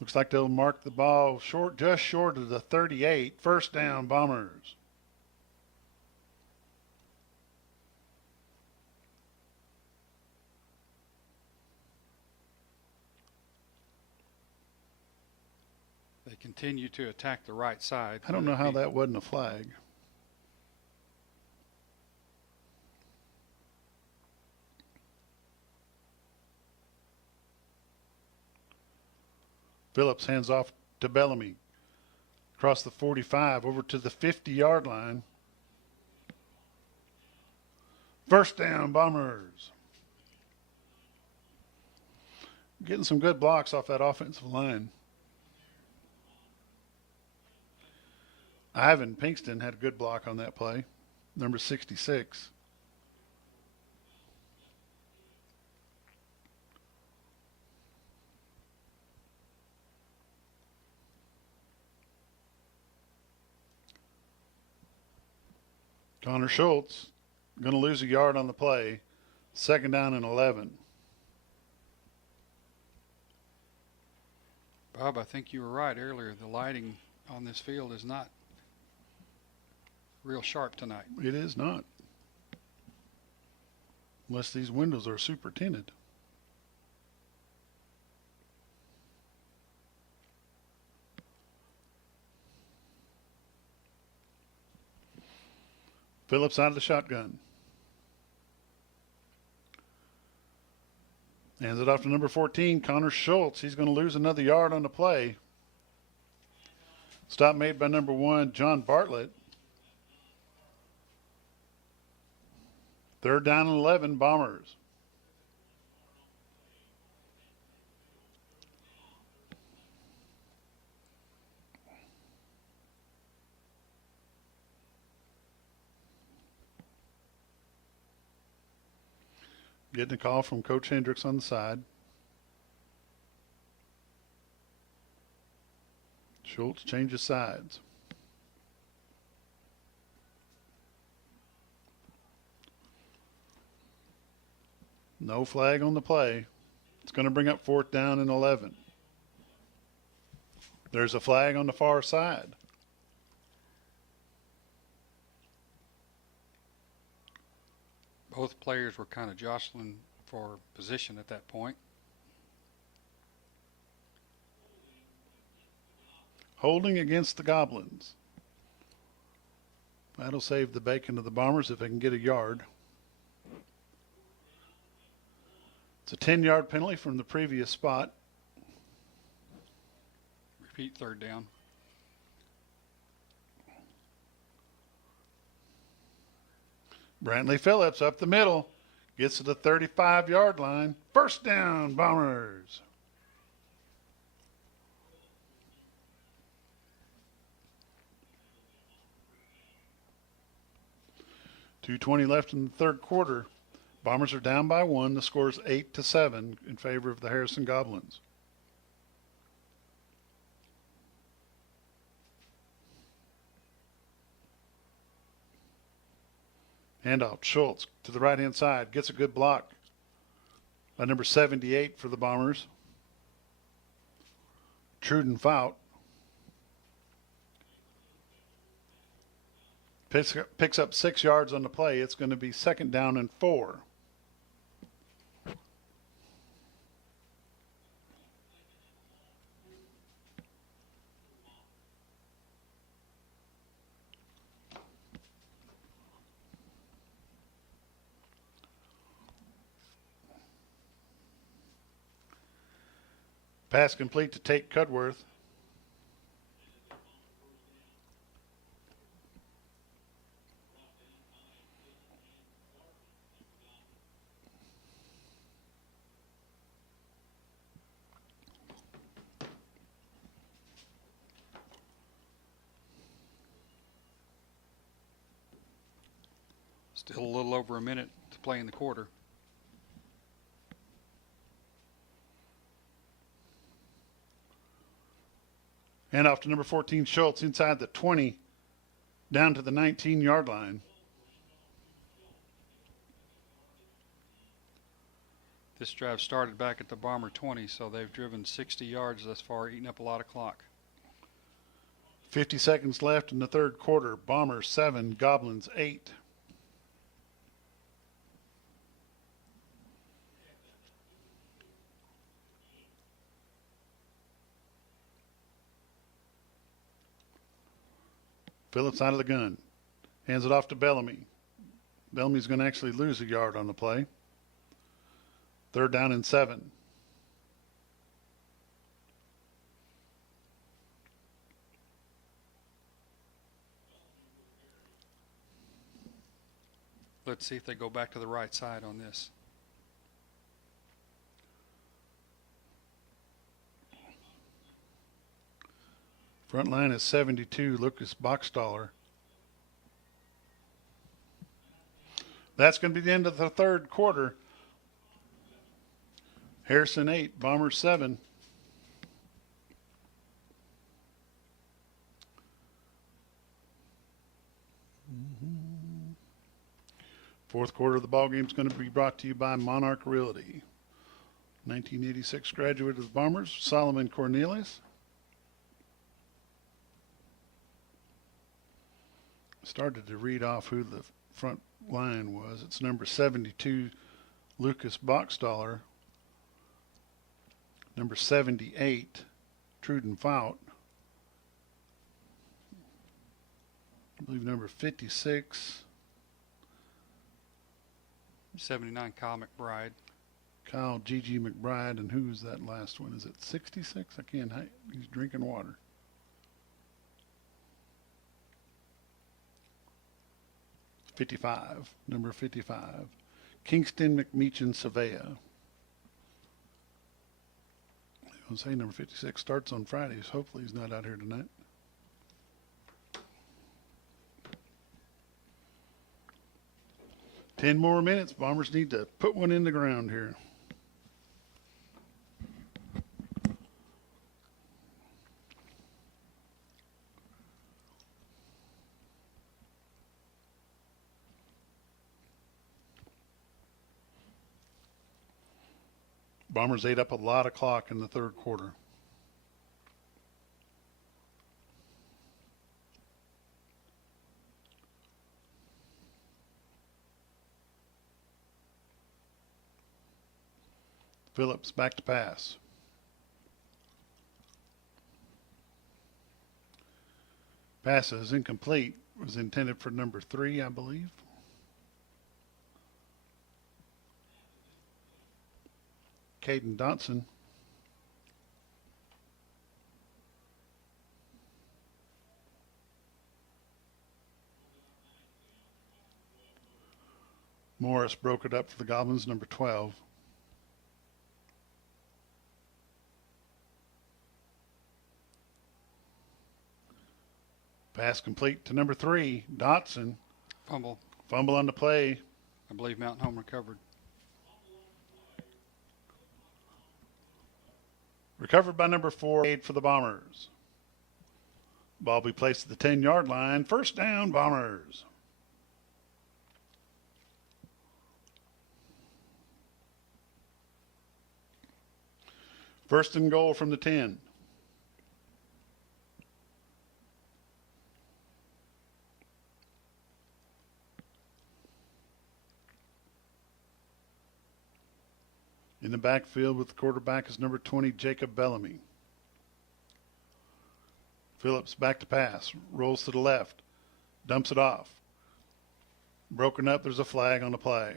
Looks like they'll mark the ball short, just short of the 38. First down, Bombers. They continue to attack the right side. I don't know how that wasn't a flag. Phillips hands off to Bellamy. Across the 45, over to the 50-yard line. First down, Bombers. Getting some good blocks off that offensive line. Ivan Pinkston had a good block on that play, number 66. Connor Schultz going to lose a yard on the play. Second down and 11. Bob, I think you were right earlier. The lighting on this field is not real sharp tonight. It is not. Unless these windows are super tinted. Phillips out of the shotgun. Hands it off to number 14, Connor Schultz. He's going to lose another yard on the play. Stop made by number 1, John Bartlett. Third down and 11, Bombers. Getting a call from Coach Hendricks on the side. Schultz changes sides. No flag on the play. It's going to bring up fourth down and 11. There's a flag on the far side. Both players were kind of jostling for position at that point. Holding against the Goblins. That'll save the bacon of the Bombers if they can get a yard. It's a 10-yard penalty from the previous spot. Repeat third down. Brantley Phillips up the middle. Gets to the 35-yard line. First down, Bombers. .220 left in the third quarter. Bombers are down by 1. The score is 8-7 in favor of the Harrison Goblins. Handoff, Schultz to the right-hand side. Gets a good block by number 78 for the Bombers. Truden Fout. Picks up 6 yards on the play. It's going to be second down and 4. Pass complete to Tate Cudworth. Still a little over a minute to play in the quarter. Hand off to number 14, Schultz, inside the 20, down to the 19-yard line. This drive started back at the Bomber 20, so they've driven 60 yards thus far, eating up a lot of clock. 50 seconds left in the third quarter. Bombers 7, Goblins 8. Phillips out of the gun. Hands it off to Bellamy. Bellamy's going to actually lose a yard on the play. 3rd down and 7. Let's see if they go back to the right side on this. Front line is 72, Lucas Boxtaller. That's going to be the end of the third quarter. Harrison 8, Bombers 7. Fourth quarter of the ball game is going to be brought to you by Monarch Realty. 1986 graduate of the Bombers, Solomon Cornelius. Started to read off who the front line was. It's number 72, Lucas Boxtaller. Number 78, Truden Fout. I believe number 56. 79, Kyle McBride. Kyle G.G. McBride. And who's that last one? Is it 66? I can't. He's drinking water. Number 55, Kingston McMeechan Savea. I was saying number 56 starts on Fridays. Hopefully he's not out here tonight. Ten more minutes. Bombers need to put one in the ground here. Bombers ate up a lot of clock in the third quarter. Phillips back to pass. Pass is incomplete. Was intended for number 3, I believe. Caden Dotson. Morris broke it up for the Goblins, number 12. Pass complete to number 3, Dotson. Fumble. Fumble on the play. I believe Mountain Home recovered. Recovered by number 4, aid for the Bombers. Ball be placed at the 10-yard line. First down, Bombers. First and goal from the 10. In the backfield with the quarterback is number 20, Jacob Bellamy. Phillips back to pass. Rolls to the left. Dumps it off. Broken up. There's a flag on the play.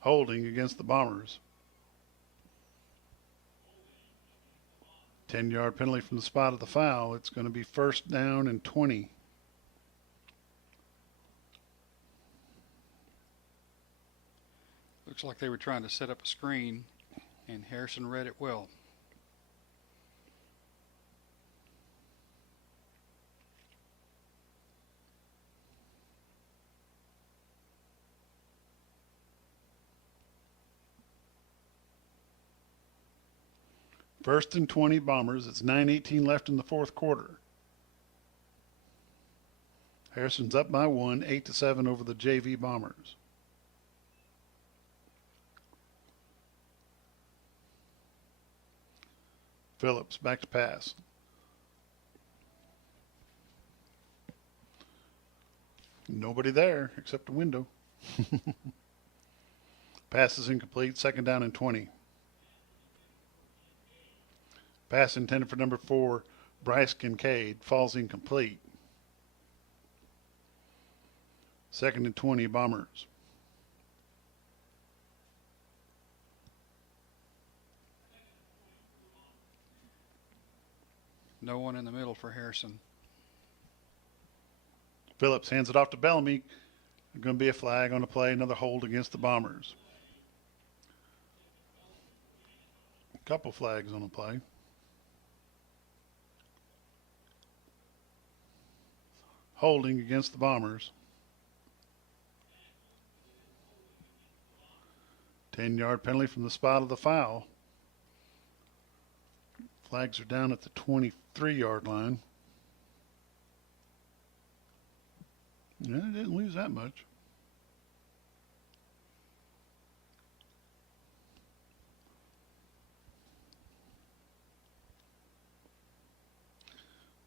Holding against the Bombers. 10-yard penalty from the spot of the foul. It's going to be first down and 20. Looks like they were trying to set up a screen, and Harrison read it well. First and 20 Bombers. It's 9:18 left in the fourth quarter. Harrison's up by 1, 8-7 over the JV Bombers. Phillips back to pass. Nobody there except the window. Pass is incomplete. Second down and 20. Pass intended for number 4, Bryce Kincaid. Falls incomplete. Second and 20, Bombers. No one in the middle for Harrison. Phillips hands it off to Bellamy. Going to be a flag on the play. Another hold against the Bombers. A couple flags on the play. Holding against the Bombers. 10-yard penalty from the spot of the foul. Flags are down at the 23-yard line. Yeah, they didn't lose that much.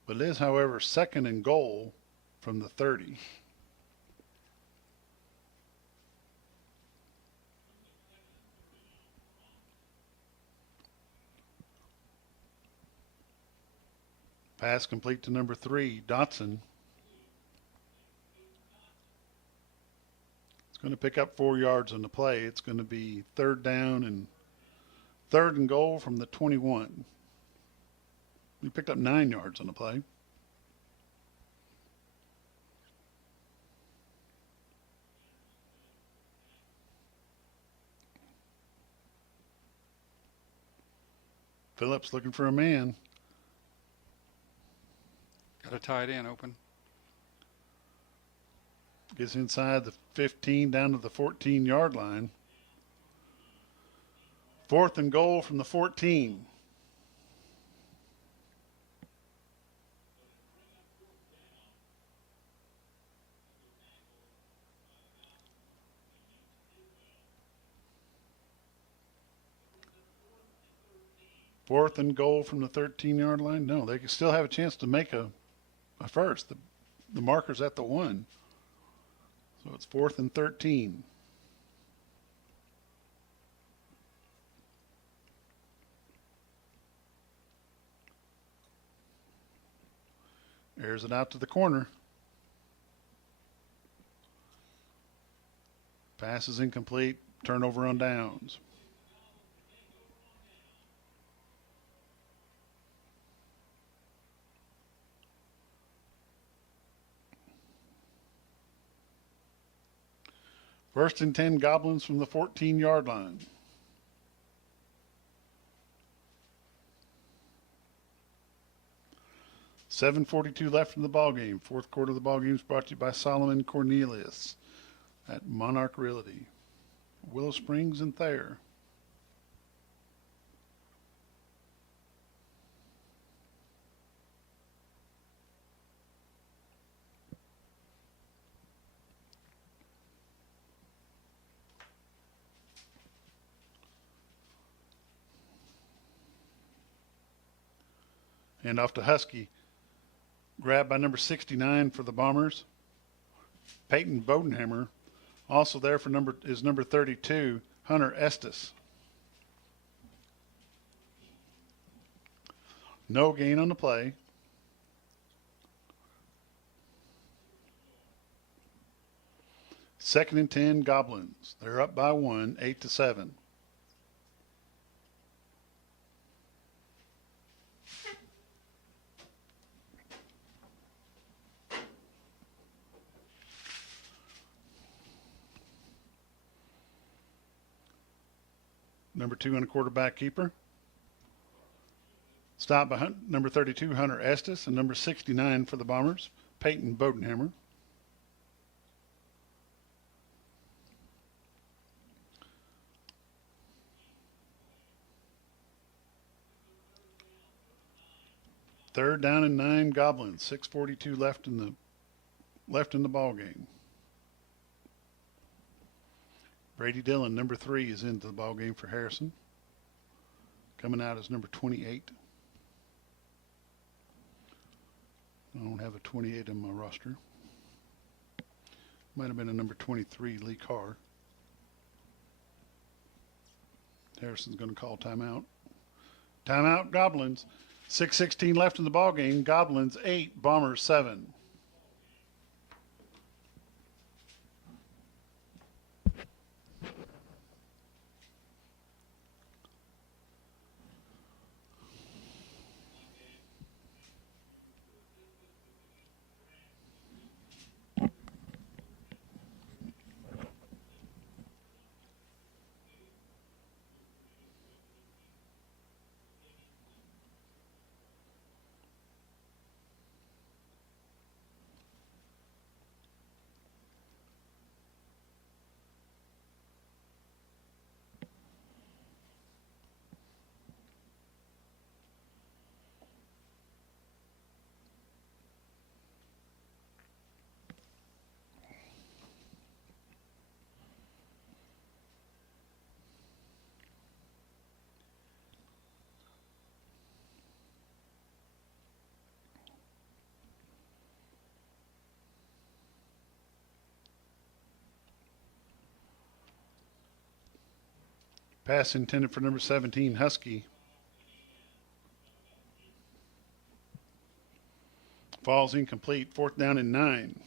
But it is, however, second and goal from the 30. Pass complete to number 3, Dotson. It's going to pick up 4 yards on the play. It's going to be third down and third and goal from the 21. We picked up 9 yards on the play. Phillips looking for a man. Got a tight end open. Gets inside the 15 down to the 14-yard line. Fourth and goal from the 14. Fourth and goal from the 13-yard line. No, they can still have a chance to make a first. The marker's at the 1. So it's 4th and 13. Airs it out to the corner. Pass is incomplete. Turnover on downs. First and 10 Goblins from the 14-yard line. $7:42 left in the ballgame. Fourth quarter of the ballgame is brought to you by Solomon Cornelius at Monarch Realty, Willow Springs and Thayer. And off to Husky. Grabbed by number 69 for the Bombers. Peyton Bodenhammer. Also there for number 32, Hunter Estes. No gain on the play. Second and 10 Goblins. They're up by 1, 8-7. Number 2 and a quarterback keeper. Stopped by number 32, Hunter Estes, and number 69 for the Bombers, Peyton Bodenhammer. Third down and 9, Goblins. 6:42 left in the ball game. Brady Dillon, number 3, is into the ball game for Harrison. Coming out is number 28. I don't have a 28 in my roster. Might have been a number 23, Lee Carr. Harrison's going to call timeout. Timeout, Goblins. 6:16 left in the ball game. Goblins 8, Bombers 7. Pass intended for number 17, Husky. Falls incomplete. 4th down and 9.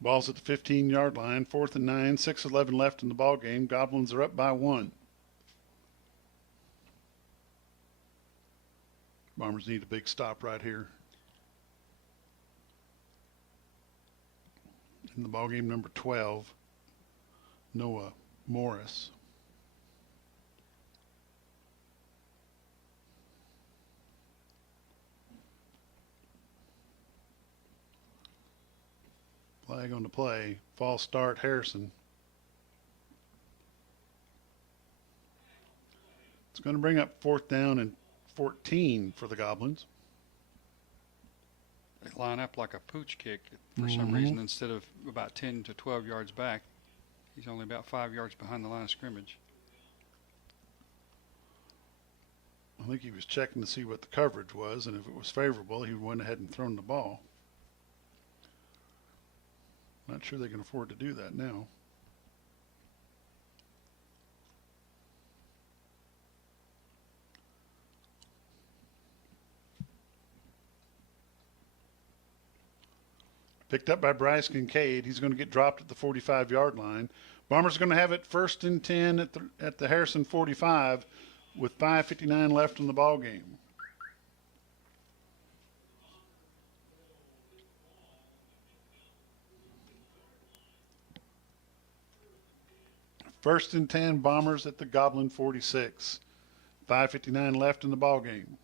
Ball's at the 15-yard line. 4th and 9. 6:11 left in the ball game. Goblins are up by 1. Bombers need a big stop right here. In the ball game, number 12, Noah Morris. Flag on the play. False start, Harrison. It's going to bring up 4th down and 14 for the Goblins. They line up like a pooch kick for some reason instead of about 10 to 12 yards back. He's only about 5 yards behind the line of scrimmage. I think he was checking to see what the coverage was, and if it was favorable, he went ahead and thrown the ball. Not sure they can afford to do that now. Picked up by Bryce Kincaid. He's going to get dropped at the 45-yard line. Bombers are going to have it 1st and 10 at the Harrison 45 with 5:59 left in the ball game. First and 10, Bombers at the Goblin 46. 5:59 left in the ball game.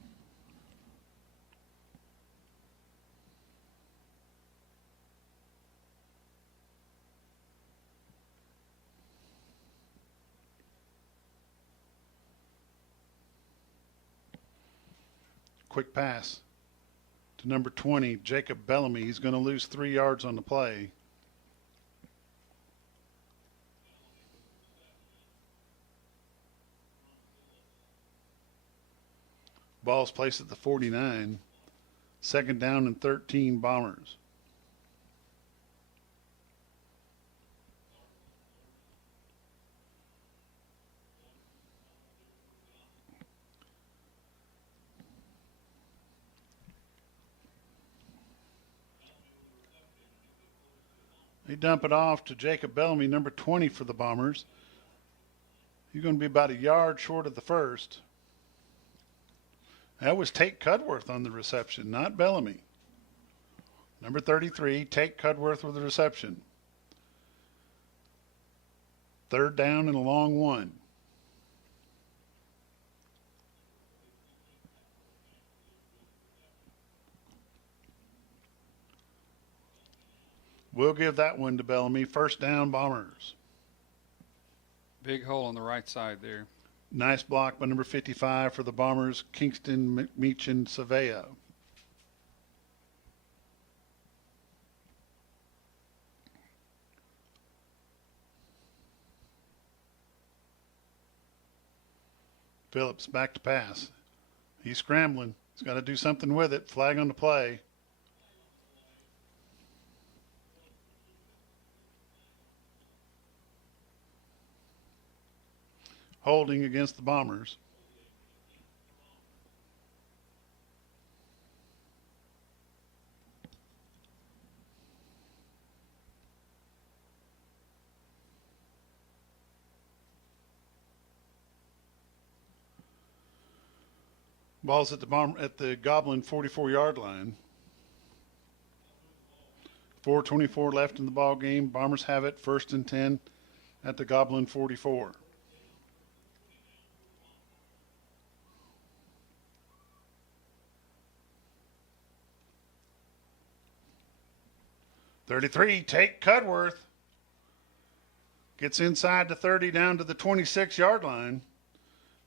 Quick pass to number 20, Jacob Bellamy. He's going to lose 3 yards on the play. Ball's placed at the 49. 2nd down and 13, Bombers. They dump it off to Jacob Bellamy, number 20 for the Bombers. He's going to be about a yard short of the first. That was Tate Cudworth on the reception, not Bellamy. Number 33, Tate Cudworth with the reception. 3rd down and a long 1. We'll give that one to Bellamy. 1st down, Bombers. Big hole on the right side there. Nice block by number 55 for the Bombers, Kingston McMeechin Savea. Phillips back to pass. He's scrambling. He's got to do something with it. Flag on the play. Holding against the Bombers. Ball's at the Goblin 44-yard line. 4:24 left in the ball game. Bombers have it 1st and 10 at the Goblin 44. .33, Tate Cudworth gets inside the 30 down to the 26-yard line.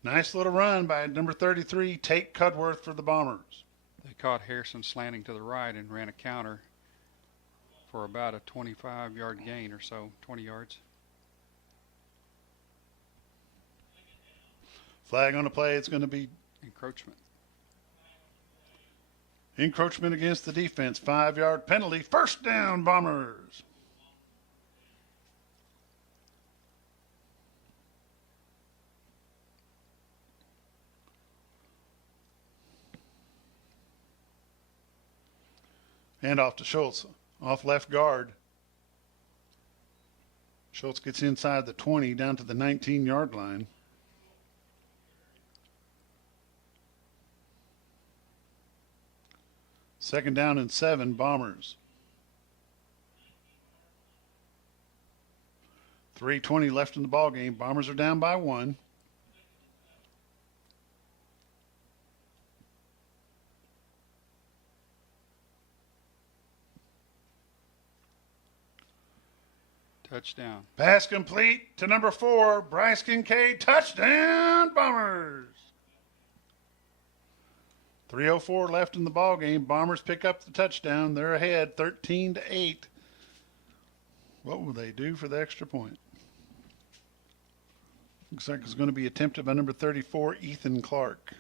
Nice little run by number 33, Tate Cudworth for the Bombers. They caught Harrison slanting to the right and ran a counter for about a 25-yard gain or so, 20 yards. Flag on the play. It's going to be encroachment. Encroachment against the defense. 5-yard penalty. 1st down, Bombers. And off to Schultz. Off left guard. Schultz gets inside the 20 down to the 19-yard line. Second down and 7, Bombers. 3:20 left in the ball game. Bombers are down by 1. Touchdown. Pass complete to number 4, Bryce Kincaid. Touchdown, Bombers. 3:04 left in the ball game. Bombers pick up the touchdown. They're ahead 13-8. What will they do for the extra point? Looks like it's going to be attempted by number 34, Ethan Clark.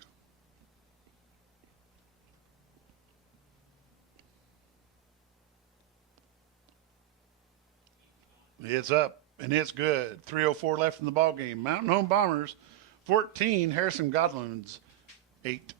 It's up, and it's good. 3:04 left in the ball game. Mountain Home Bombers 14, Harrison Goblins 8.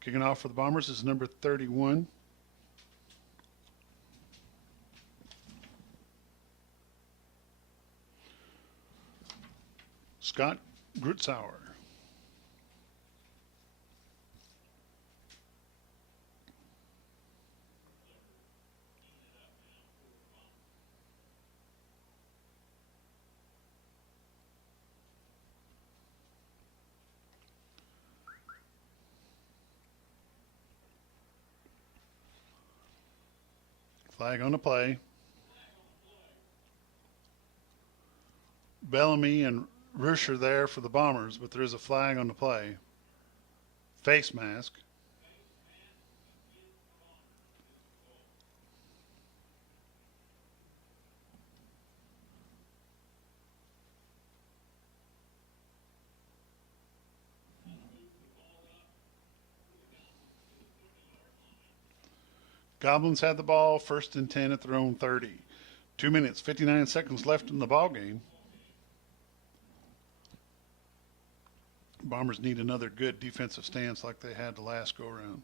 Kicking off for the Bombers is number 31. Scott Grutzauer. Flag on the play. Bellamy and Rush are there for the Bombers, but there is a flag on the play. Face mask. Goblins had the ball, 1st and 10 at their own 30. 2 minutes, 59 seconds left in the ball game. Bombers need another good defensive stance like they had the last go-around.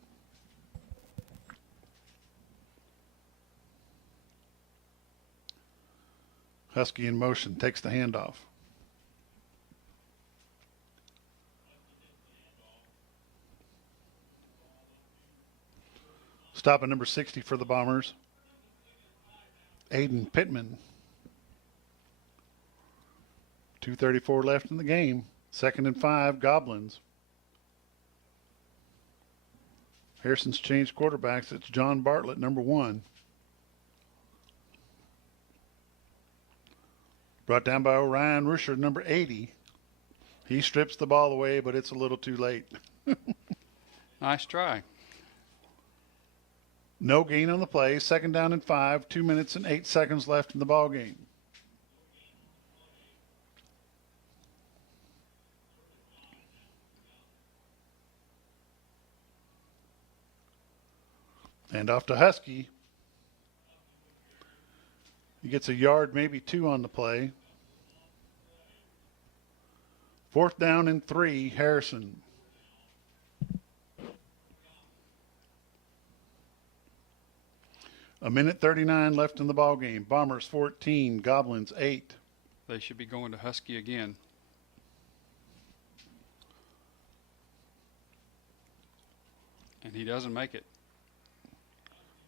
Husky in motion, takes the handoff. Stop at number 60 for the Bombers. Aiden Pittman. 2:34 left in the game. 2nd and 5, Goblins. Harrison's changed quarterbacks. It's John Bartlett, number 1. Brought down by Orion Rusher, number 80. He strips the ball away, but it's a little too late. Nice try. No gain on the play. 2nd down and 5. 2 minutes and 8 seconds left in the ball game. And off to Husky. He gets a yard, maybe 2 on the play. 4th down and 3, Harrison. A minute 39 left in the ball game. Bombers 14, Goblins 8. They should be going to Husky again. And he doesn't make it.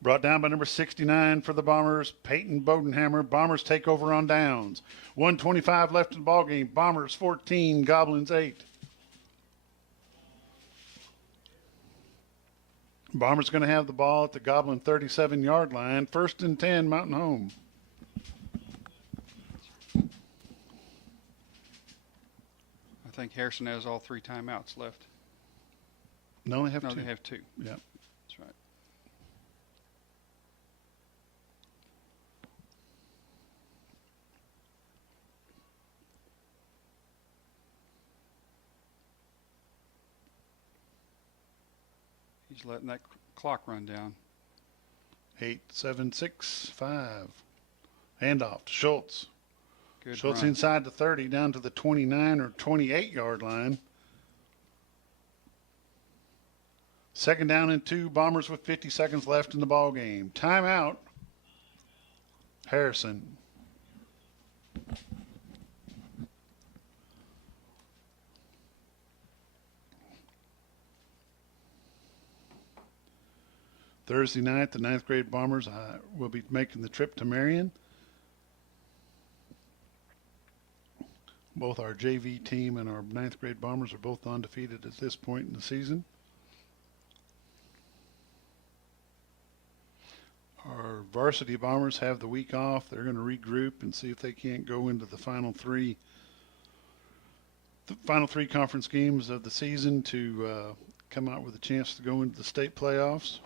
Brought down by number 69 for the Bombers, Peyton Bodenhammer. Bombers take over on downs. 1:25 left in the ball game. Bombers 14, Goblins 8. Bombers going to have the ball at the Goblin 37-yard line. 1st and 10, Mountain Home. I think Harrison has all 3 timeouts left. No, they have 2. No, they have 2. Yeah. That's right. He's letting that clock run down. 8, 7, 6, 5. Handoff to Schultz. Good Schultz run. inside the 30, down to the 29 or 28-yard line. 2nd down and 2, Bombers with 50 seconds left in the ball game. Timeout. Harrison. Thursday night, the 9th grade Bombers will be making the trip to Marion. Both our JV team and our 9th grade Bombers are both undefeated at this point in the season. Our varsity Bombers have the week off. They're going to regroup and see if they can't go into the final three conference games of the season to come out with a chance to go into the state playoffs.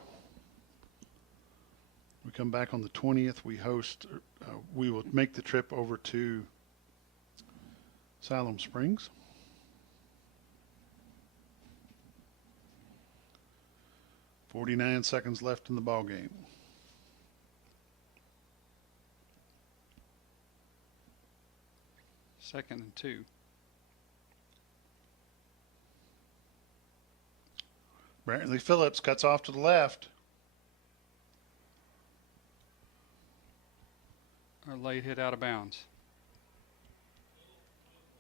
We come back on the 20th. We will make the trip over to Siloam Springs. .49 seconds left in the ball game. Second and 2. Brantley Phillips cuts off to the left. A late hit out of bounds.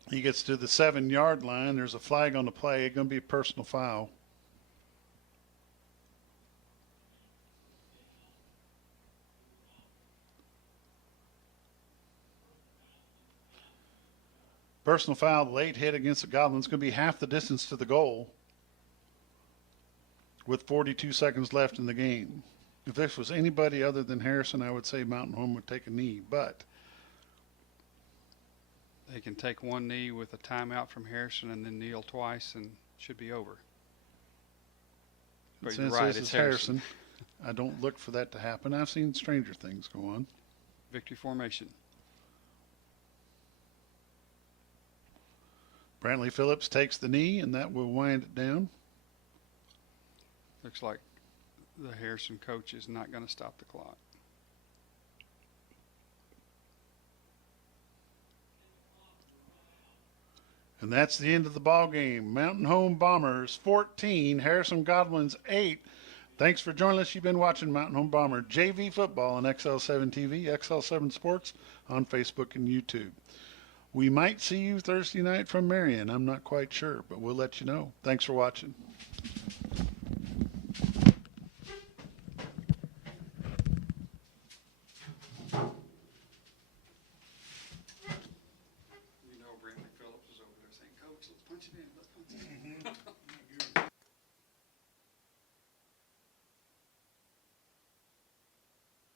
He gets to the 7-yard line. There's a flag on the play. It's going to be a personal foul. Personal foul, late hit against the Goblins. Going to be half the distance to the goal with 42 seconds left in the game. If this was anybody other than Harrison, I would say Mountain Home would take a knee, but They can take one knee with a timeout from Harrison and then kneel twice and should be over. But you're since right, this it's is Harrison, I don't look for that to happen. I've seen stranger things go on. Victory formation. Brantley Phillips takes the knee, and that will wind it down. Looks like the Harrison coach is not going to stop the clock. And that's the end of the ball game. Mountain Home Bombers 14, Harrison Goblins 8. Thanks for joining us. You've been watching Mountain Home Bomber JV football on XL7 TV, XL7 Sports on Facebook and YouTube. We might see you Thursday night from Marion. I'm not quite sure, but we'll let you know. Thanks for watching.